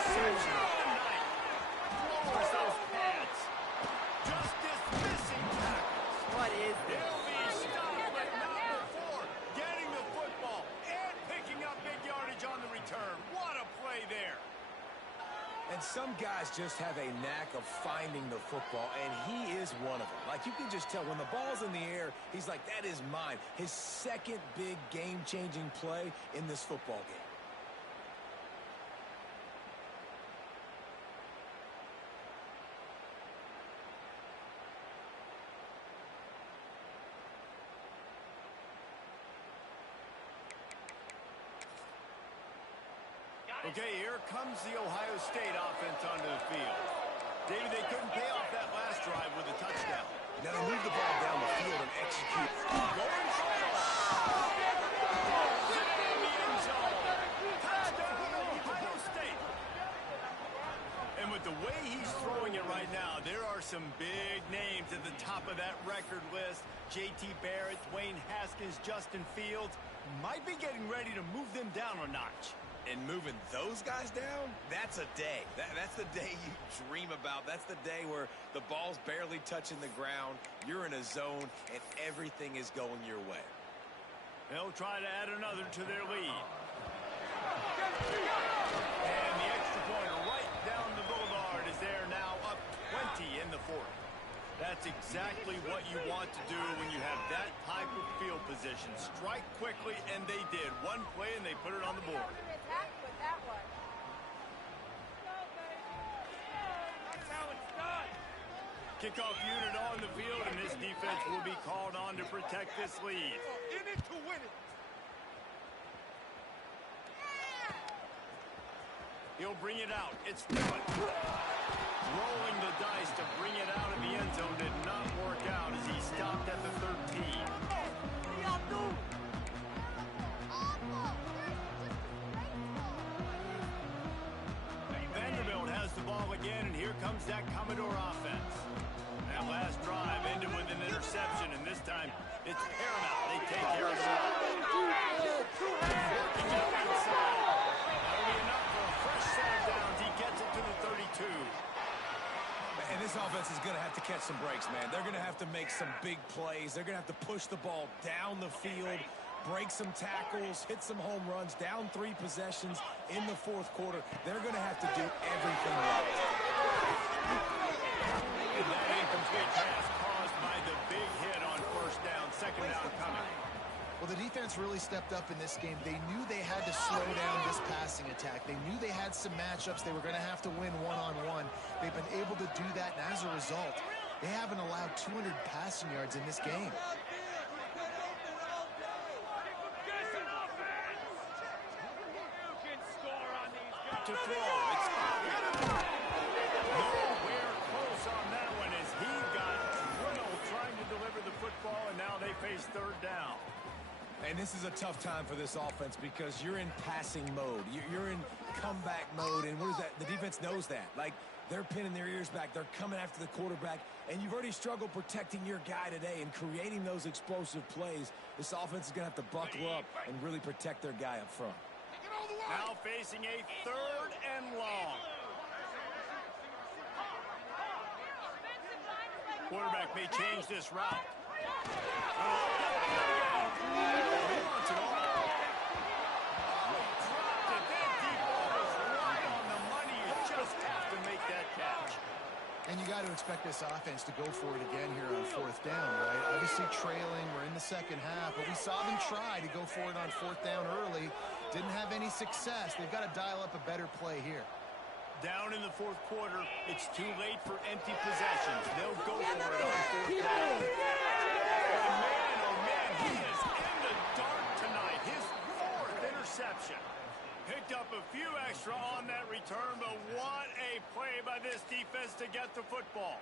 Interception of the night. Lowers those pads. Just dismissing tackles. What is this? He'll be stopped, but not before getting the football and picking up big yardage on the return. What a play there. And some guys just have a knack of finding the football, and he is one of them. Like, you can just tell when the ball's in the air, he's like, that is mine. His second big game-changing play in this football game. Okay, here comes the Ohio State offense onto the field. David, they couldn't pay off that last drive with a touchdown. Now they move the ball down the field and execute. Going for it. In the end zone. Touchdown, Ohio State. And with the way he's throwing it right now, there are some big names at the top of that record list. J.T. Barrett, Dwayne Haskins, Justin Fields. Might be getting ready to move them down a notch. And moving those guys down, that's a day. That's the day you dream about. That's the day where the ball's barely touching the ground, you're in a zone, and everything is going your way. They'll try to add another to their lead. And the extra point right down the boulevard is there now, up 20 in the fourth. That's exactly what you want to do when you have that type of field position. Strike quickly, and they did. One play, and they put it on the board. That's how it's done. Kickoff unit on the field, and this defense will be called on to protect this lead. In it to win it. He'll bring it out. It's Phillip. Rolling the dice to bring it out of the end zone did not work out as he stopped at the 13. Vanderbilt has the ball again, and here comes that Commodore offense. That last drive ended with an interception, and this time it's paramount. They take care of the ball. Working out inside. That'll be enough for a fresh set of downs. He gets it to the 32. And this offense is going to have to catch some breaks, man. They're going to have to make some big plays. They're going to have to push the ball down the field, break some tackles, hit some home runs, down 3 possessions in the fourth quarter. They're going to have to do everything right. And that incomplete pass caused by the big hit on first down, second down coming. Well, the defense really stepped up in this game. They knew they had to slow down this passing attack. They knew they had some matchups they were going to have to win one-on-one. They've been able to do that, and as a result, they haven't allowed 200 passing yards in this game. To throw, it's nowhere close on that one as he got drilled trying to deliver the football, and now they face third down. And this is a tough time for this offense because you're in passing mode. You're in comeback mode, and what is that? The defense knows that. Like, they're pinning their ears back. They're coming after the quarterback, and you've already struggled protecting your guy today and creating those explosive plays. This offense is going to have to buckle up and really protect their guy up front. Now facing a third and long. Quarterback may change this route. He wants it all. Dropped it. That deep ball was right on the money. You just have to make that catch. And you got to expect this offense to go for it again here on fourth down, right? Obviously trailing, we're in the second half, but we saw them try to go for it on fourth down early. Didn't have any success. They've got to dial up a better play here. Down in the fourth quarter, it's too late for empty possessions. They'll go for it on fourth down. And man, oh man, he is in the dark tonight. His 4th interception. Picked up a few extra on that return, but what a play by this defense to get the football.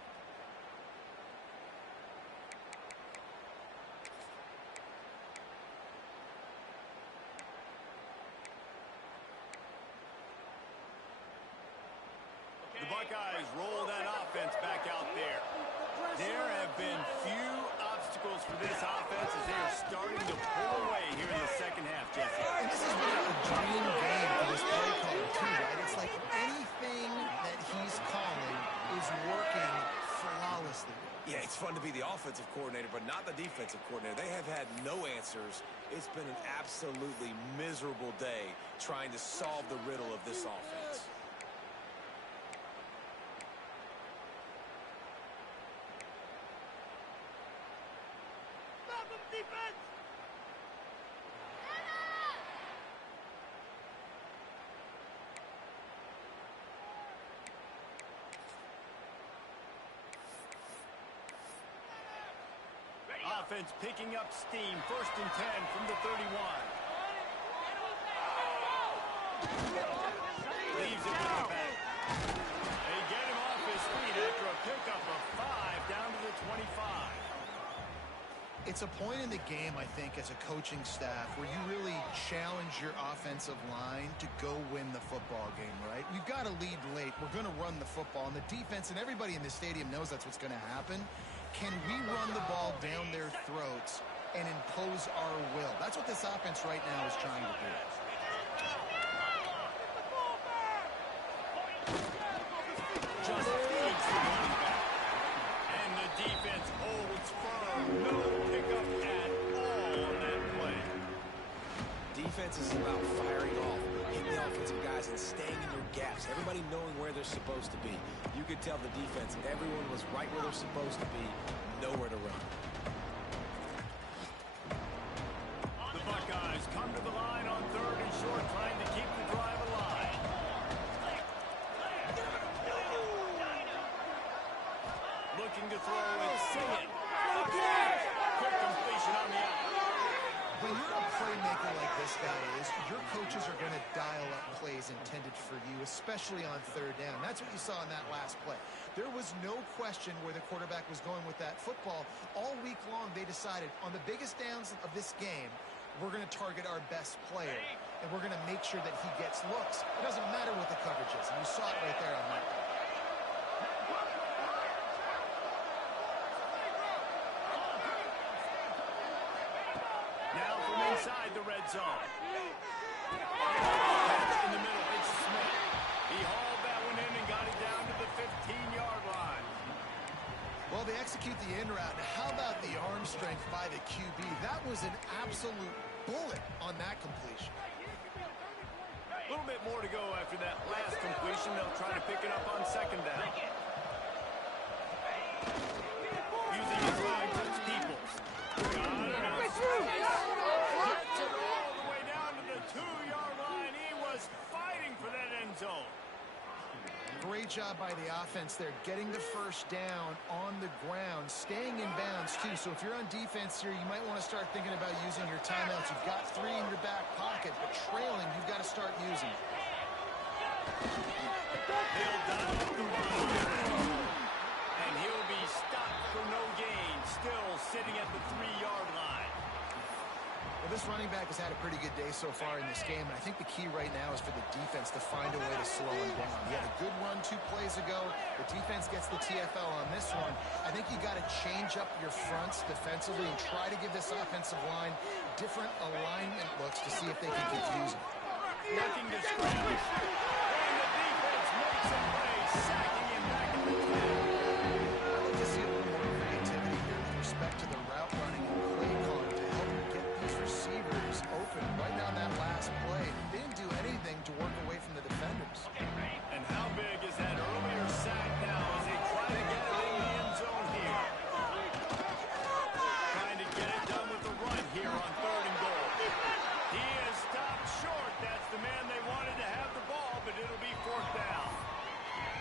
The Buckeyes roll that offense back out there. There have been few obstacles for this offense as they are starting to pull away here in the second half, Jesse. And this has been a dream game for this play caller, too, right? It's like anything that he's calling is working flawlessly. Yeah, it's fun to be the offensive coordinator, but not the defensive coordinator. They have had no answers. It's been an absolutely miserable day trying to solve the riddle of this offense. Defense! Offense picking up steam. 1st and 10 from the 31. Leaves it with the back. They get him off his feet after a pickup of 5 down to the 25. It's a point in the game, I think, as a coaching staff where you really challenge your offensive line to go win the football game, right? We've got to lead late. We're going to run the football, and the defense and everybody in the stadium knows that's what's going to happen. Can we run the ball down their throats and impose our will? That's what this offense right now is trying to do. Just feeds the running back. And the defense holds firm. No pickup at all on that play. Defense is about firing off, hitting the offensive guys, and staying in your gaps. Everybody knowing where they're supposed to be. You could tell the defense, everyone was right where they're supposed to be, nowhere to run. The Buckeyes come to the line on 3rd and short, trying to keep the drive alive. Looking to throw, it's Singing. Quick completion on the out. When you're a playmaker like this guy is, your coaches are going to dial up plays intended for you, especially on third down. That's what you saw in that last play. There was no question where the quarterback was going with that football. All week long, they decided on the biggest downs of this game, we're going to target our best player, and we're going to make sure that he gets looks. It doesn't matter what the coverage is, and you saw it right there on that. Now from inside the red zone. In the middle, it's Smith. He hauled that one in and got it down to the 15-yard line. Well, they execute the in route. How about the arm strength by the QB? That was an absolute bullet on that completion. A little bit more to go after that last completion. They'll try to pick it up on second down. Using his legs, it's Peoples. Gets it all the way down to the 2-yard line. He was fighting for that end zone. Great job by the offense there, getting the first down on the ground, staying in bounds too. So if you're on defense here, you might want to start thinking about using your timeouts. You've got 3 in your back pocket, but trailing, you've got to start using it. He'll dial up the run. And he'll be stopped for no gain, still sitting at the 3-yard line. Well, this running back has had a pretty good day so far in this game, and I think the key right now is for the defense to find a way to slow him down. He had a good run 2 plays ago. The defense gets the TFL on this one. I think you got to change up your fronts defensively and try to give this offensive line different alignment looks to see if they can confuse him. Looking to scramble. And the defense makes a play, sacking him back at the 10. I'd like to see a little more creativity here with respect to the route running and play calling to help get these receivers open. Right now, that last play, they didn't do anything to work away from the defenders. And how big is that earlier sack now as they try to get it in the end zone here? Trying to get it done with the run here on 3rd and goal. He is stopped short. That's the man they wanted to have the ball, but it'll be 4th down.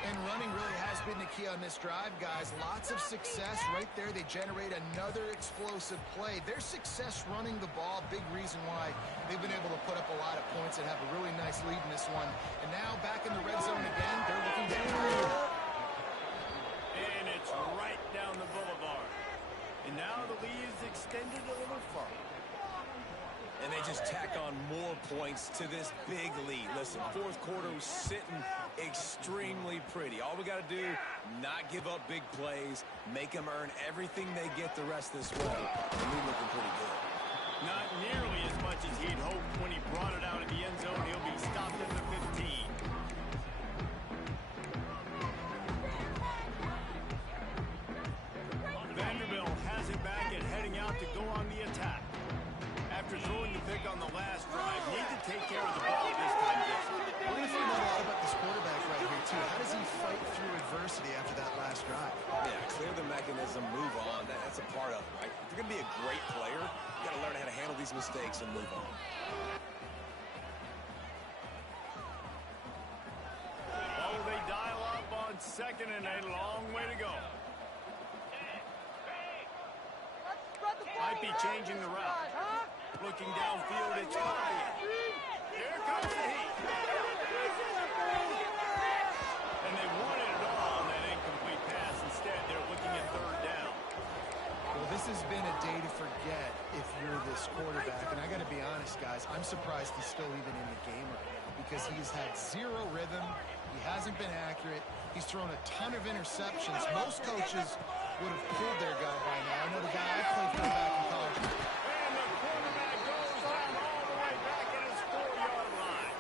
And running really has been the key on this drive, guys. Lots of success right there. They generate another explosive play. Their success running the ball, big reason why they've been able to put up a lot of points and have a really nice lead in this one. And now back in the red zone again, they're looking to improve. And it's right down the boulevard. And now the lead is extended a little farther. And they just tack on more points to this big lead. Listen, 4th quarter was sitting extremely pretty. All we got to do, not give up big plays, make them earn everything they get the rest of this way. And we're looking pretty good. Not nearly as much as he'd hoped when he brought it out of the end zone. He'll be stopped at the 15. Vanderbilt has it back and heading out to go on the attack. After throwing the pick on the last drive, need to take care of the ball this time, Jason. We're going to find out a lot about this quarterback right here, too. How does he fight through adversity after that last drive? Yeah, clear the mechanism, move on. That's a part of it, right? If you're going to be a great player, you got to learn how to handle these mistakes and move on. Oh, they dial up on 2nd and a long way to go. Might be changing the route. Looking downfield, it's Ryan. Here comes the heat. And they wanted it all on that incomplete pass. Instead, they're looking at 3rd down. Well, this has been a day to forget if you're this quarterback. And I got to be honest, guys, I'm surprised he's still even in the game right now because he's had 0 rhythm. He hasn't been accurate. He's thrown a ton of interceptions. Most coaches would have pulled their guy by now. I know the guy I played for back in college. And the quarterback goes down all the way back at his 4-yard line.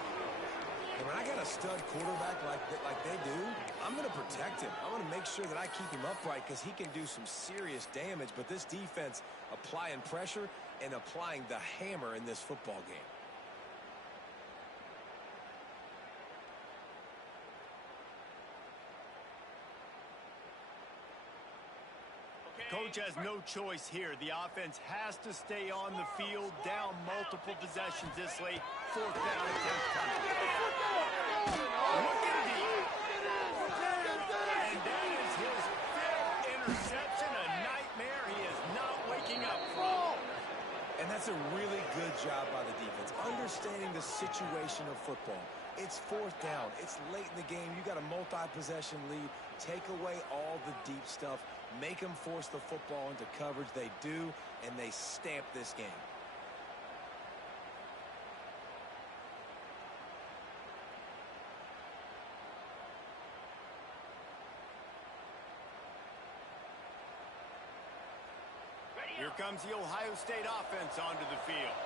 And when I got a stud quarterback like they do, I'm going to protect him. I'm going to make sure that I keep him upright because he can do some serious damage. But this defense applying pressure and applying the hammer in this football game. Coach has no choice here. The offense has to stay on the field, down multiple possessions this late. 4th down attempt coming. Looking deep. And that is his 5th interception, a nightmare he is not waking up from. And that's That's a really good job by the defense, understanding the situation of football. It's fourth down. It's late in the game. You got a multi-possession lead. Take away all the deep stuff. Make them force the football into coverage. They do, and they stamp this game. Here comes the Ohio State offense onto the field.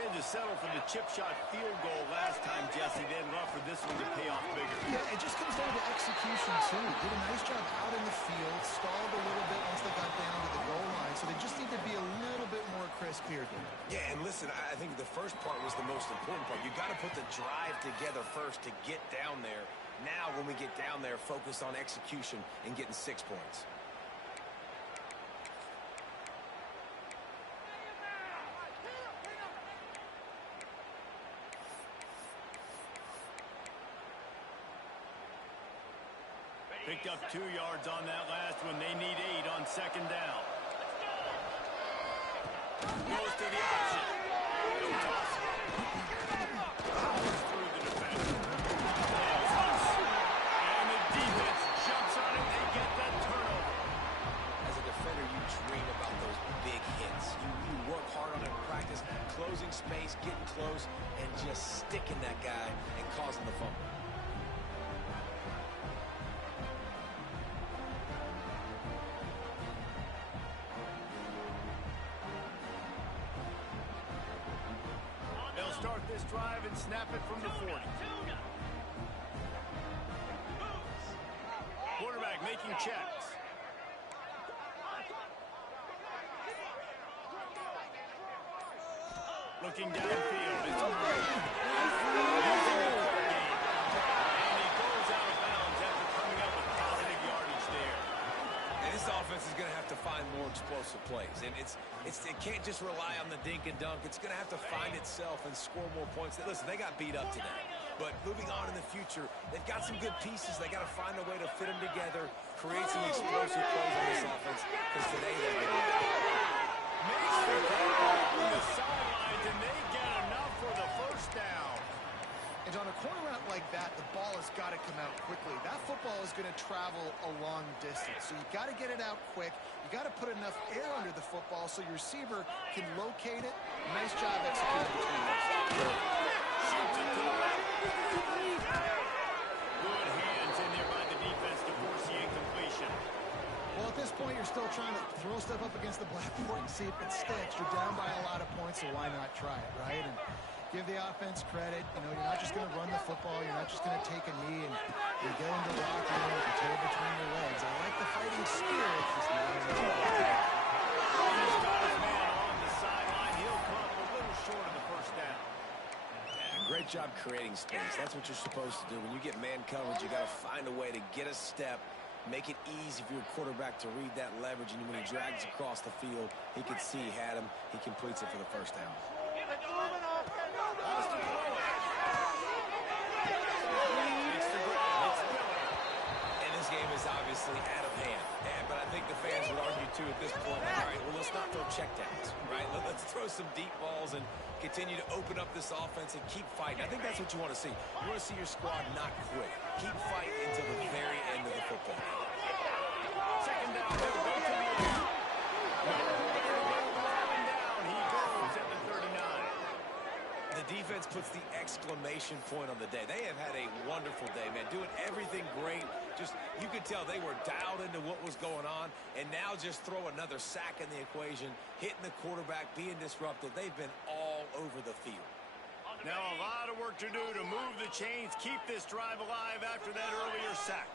Had to settle for the chip shot field goal last time, Jesse. They'd love for this one to pay off bigger. Yeah, it just comes down to execution, too. Did a nice job out in the field, stalled a little bit once they got down to the goal line, so they just need to be a little bit more crisp here, dude. Yeah, and listen, I think the first part was the most important part. You got to put the drive together first to get down there. Now, when we get down there, focus on execution and getting 6 points. Picked up 2 yards on that last one. They need 8 on second down. Goes to the option. No toss. Powers through the defender. And the defense jumps on it. They get that turnover. As a defender, you dream about those big hits. You work hard on it in practice, closing space, getting close, and just sticking that guy and causing the fumble. Start this drive and snap it from the 40. Quarterback making checks. Looking downfield. It's and he goes out of bounds after coming up with positive yardage there. And this offense is going to have to find more explosive plays. And it can't just rely on the dink and dunk. It's going to have to find itself and score more points. Listen, they got beat up today. But moving on in the future, they've got some good pieces. They got to find a way to fit them together, create some explosive plays on this offense, because today they're going to makes the ball from the sidelines, and they get enough for the first down. And on a corner route like that, the ball has got to come out quickly. That football is going to travel a long distance, so you got to get it out quick. You got to put enough air under the football so your receiver can locate it. Nice job executing between those. Shoots it to the left. Good hands in there by the defense to force the incompletion. Well, at this point, you're still trying to throw stuff up against the blackboard and see if it sticks. You're down by a lot of points, so why not try it, right? And give the offense credit. You know, you're not just going to run the football. You're not just going to take a knee and you go into the locker room with your tail between your legs. I like the fighting spirit. Just not enough. He's got his man on the sideline. He'll come up a little short of the first down. Yeah, great job creating space. That's what you're supposed to do. When you get man coverage, you got to find a way to get a step, make it easy for your quarterback to read that leverage, and when he drags across the field, he can see he had him. He completes it for the first down. And this game is obviously out of hand. But I think the fans would argue, too, at this point, all right, well, let's not throw checkdowns, right? Let's throw some deep balls and continue to open up this offense and keep fighting. I think that's what you want to see. You want to see your squad not quit. Keep fighting until the very end of the football. Second down, they'll go to the end. Down, he goes at the 39. The defense puts the exclamation point on the day. They have had a wonderful day, man, doing everything great. Just, you could tell they were dialed into what was going on, and now just throw another sack in the equation, hitting the quarterback, being disruptive. They've been all over the field. Now a lot of work to do to move the chains, keep this drive alive after that earlier sack.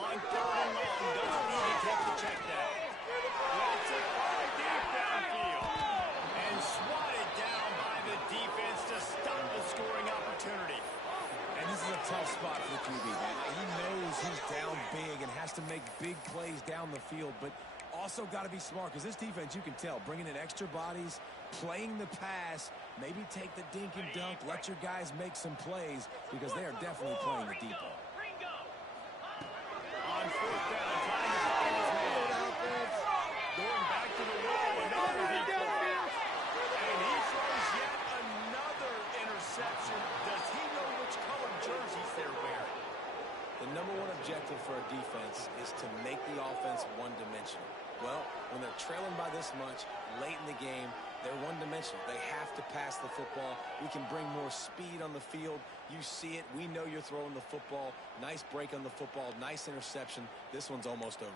On third and long, doesn't need to take the check down. Lets it fly deep downfield. And swatted down by the defense to stop the scoring opportunity. And this is a tough spot for the QB, man. He knows he's down big and has to make big plays down the field, but also got to be smart, because this defense, you can tell, bringing in extra bodies, playing the pass, maybe take the dink and dunk, let your guys make some plays, because they are definitely playing the deep ball. On fourth down, trying to find his man. Going back to the wall, another deep ball. number one objective for a defense is to make the offense one-dimensional. Well, when they're trailing by this much late in the game, they're one-dimensional. They have to pass the football. We can bring more speed on the field. You see it. We know you're throwing the football. Nice break on the football. Nice interception. This one's almost over.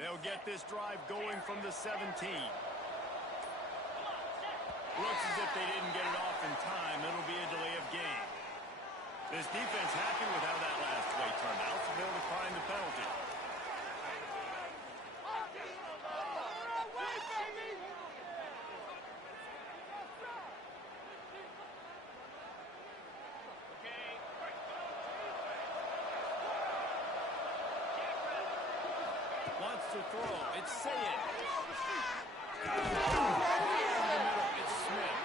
They'll get this drive going from the 17. Looks as if they didn't get it off in time. It'll be a delay of game. This defense happy with how that last play turned out, so they'll decline the penalty. Wants to throw. It's Sayed. It's Smith.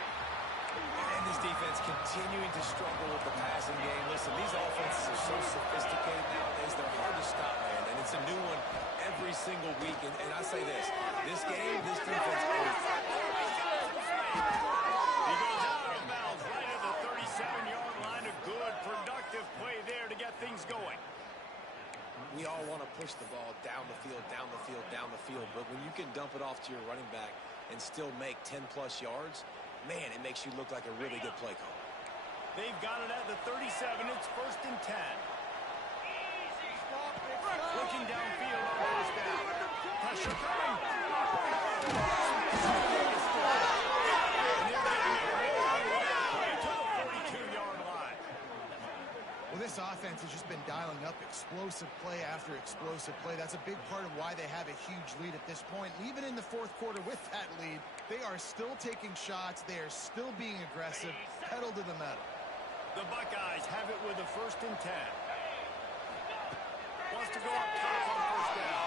And this defense continuing to struggle with the passing game. Listen, these offenses are so sophisticated nowadays, they're hard to stop, man. And it's a new one every single week. And I say this game, this defense owns. He goes out of bounds right at the 37-yard line. A good, productive play there to get things going. We all want to push the ball down the field, down the field, down the field. But when you can dump it off to your running back and still make 10-plus yards, man, it makes you look like a really good play call. They've got it at the 37. It's 1st and 10. Looking downfield on first down. Pressure coming. To the 42-yard line. Well, this offense has just been dialing up explosive play after explosive play. That's a big part of why they have a huge lead at this point. And even in the fourth quarter with that lead, they are still taking shots. They are still being aggressive, pedal to the metal. The Buckeyes have it with a 1st and 10. Wants to go up top on first down.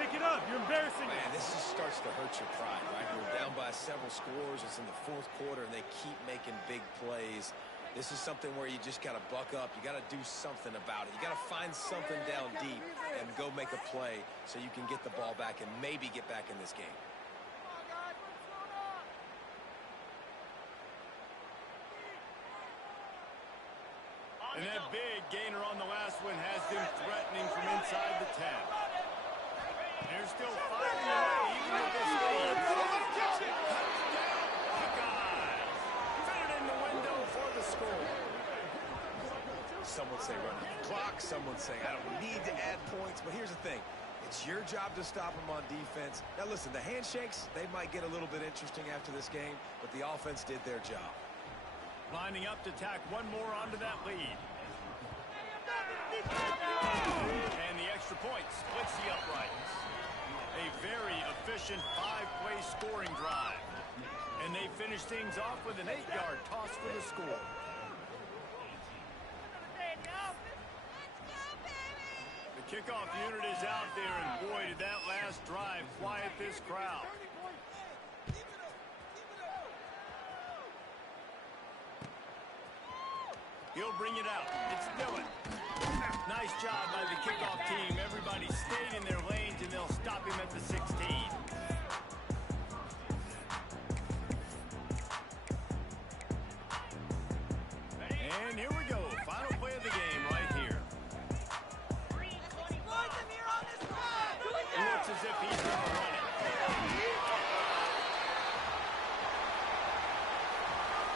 Pick it up. You're embarrassing me. Man, this just starts to hurt your pride, right? You're down by several scores. It's in the fourth quarter, and they keep making big plays. This is something where you just got to buck up. You got to do something about it. You got to find something down deep and go make a play so you can get the ball back and maybe get back in this game. And that big gainer on the last one has them threatening from inside the 10. They're still fighting away even with this lead. Buckeyes fit it in the window for the score. Some would say run out the clock. Some would say I don't need to add points. But here's the thing. It's your job to stop them on defense. Now, listen, the handshakes, they might get a little bit interesting after this game, but the offense did their job. Lining up to tack one more onto that lead. And the extra point splits the uprights. A very efficient 5-play scoring drive. And they finish things off with an 8-yard toss for the score. The kickoff unit is out there, and boy, did that last drive quiet this crowd. He'll bring it out. It's Dillon. Nice job by the kickoff team. Everybody stayed in their lanes, and they'll stop him at the 16. And here we go. Final play of the game right here. Looks as if he's going to run it.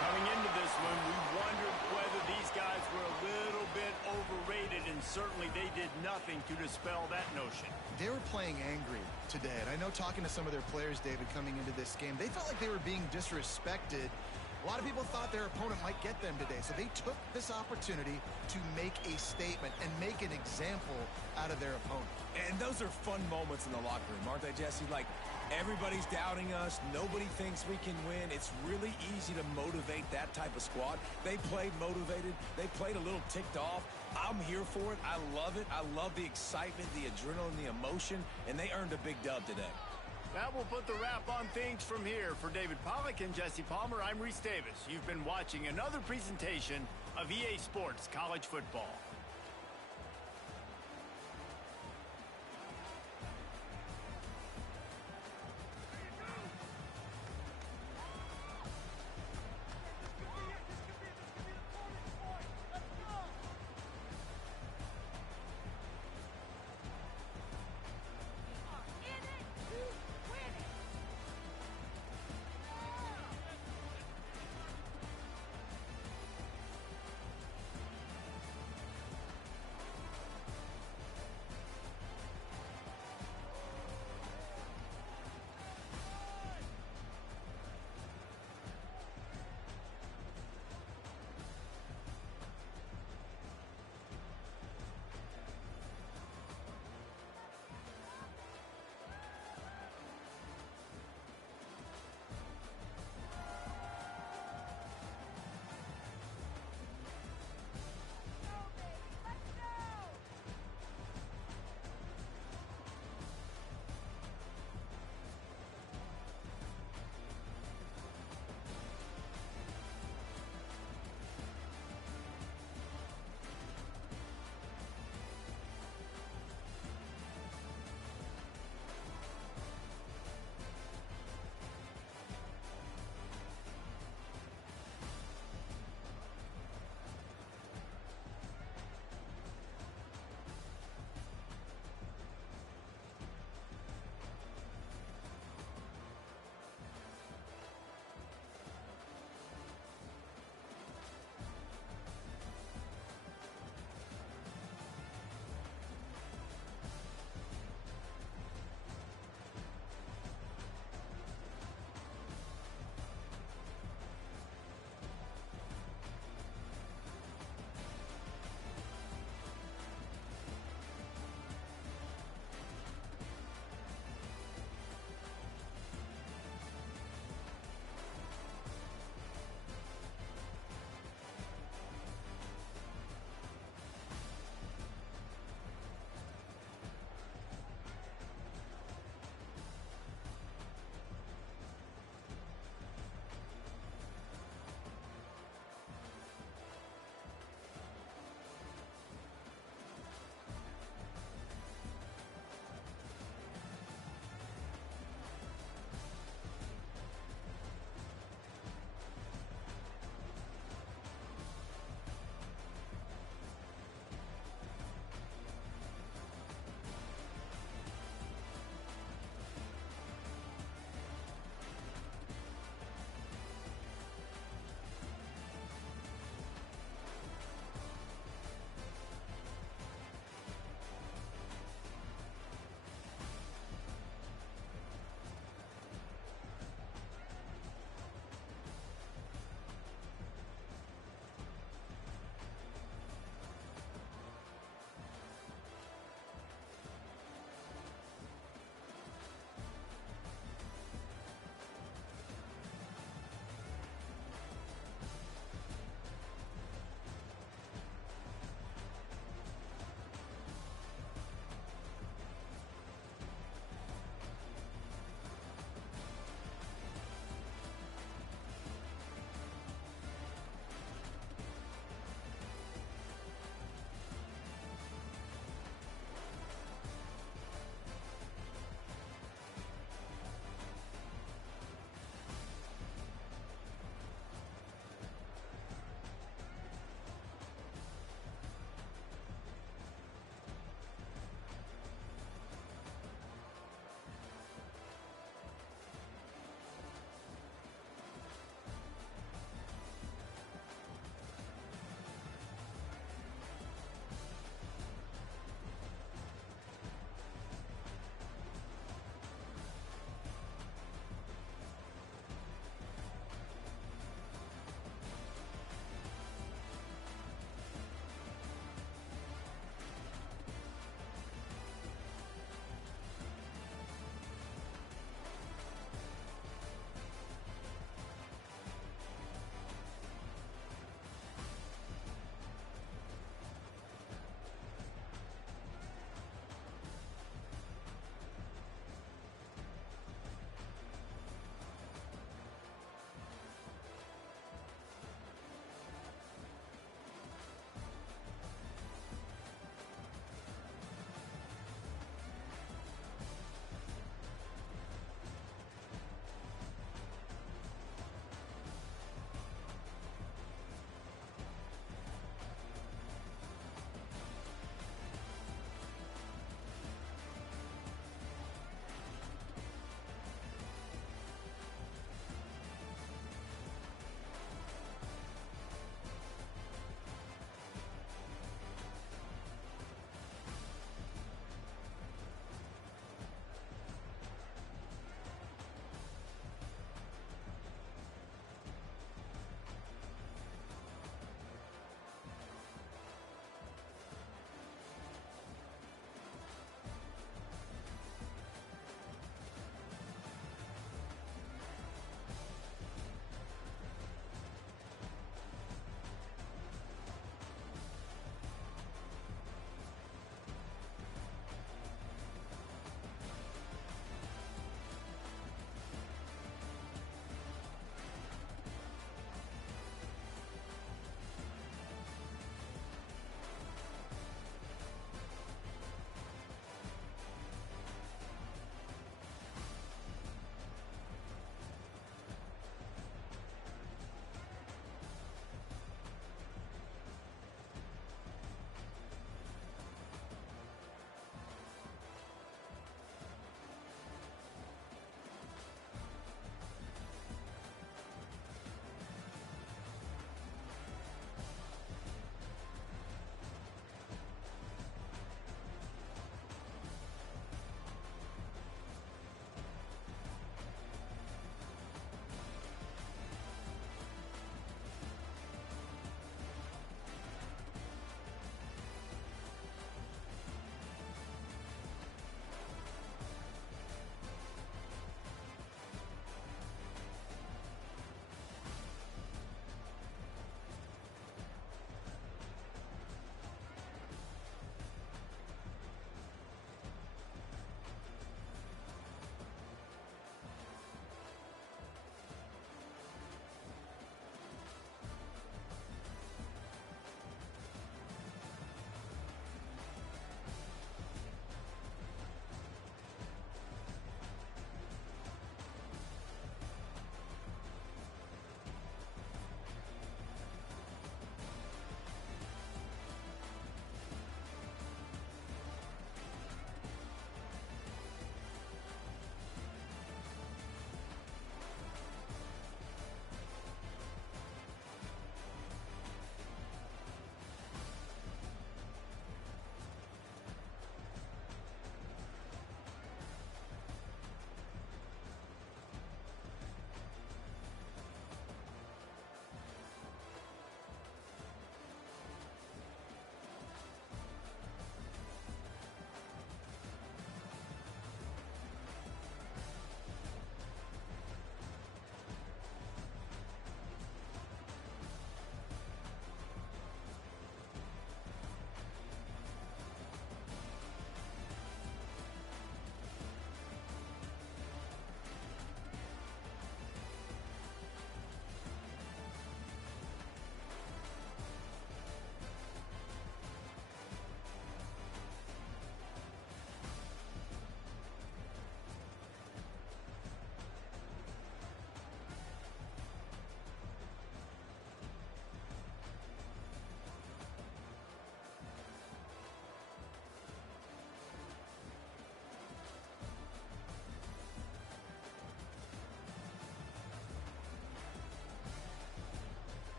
Coming into this one, we wondered whether these guys were a little bit overrated, and certainly they did nothing to dispel that notion. They were playing angry today, and I know talking to some of their players, David, coming into this game, they felt like they were being disrespected. A lot of people thought their opponent might get them today, so they took this opportunity to make a statement and make an example out of their opponent. And those are fun moments in the locker room, aren't they, Jesse? Like, Everybody's doubting us. Nobody thinks we can win. It's really easy to motivate that type of squad. They played motivated. They played a little ticked off. I'm here for it. I love it. I love the excitement, the adrenaline, the emotion, and they earned a big dub today. That will put the wrap on things from here. For David Pollack and Jesse Palmer, I'm Reese Davis. You've been watching another presentation of EA Sports College Football.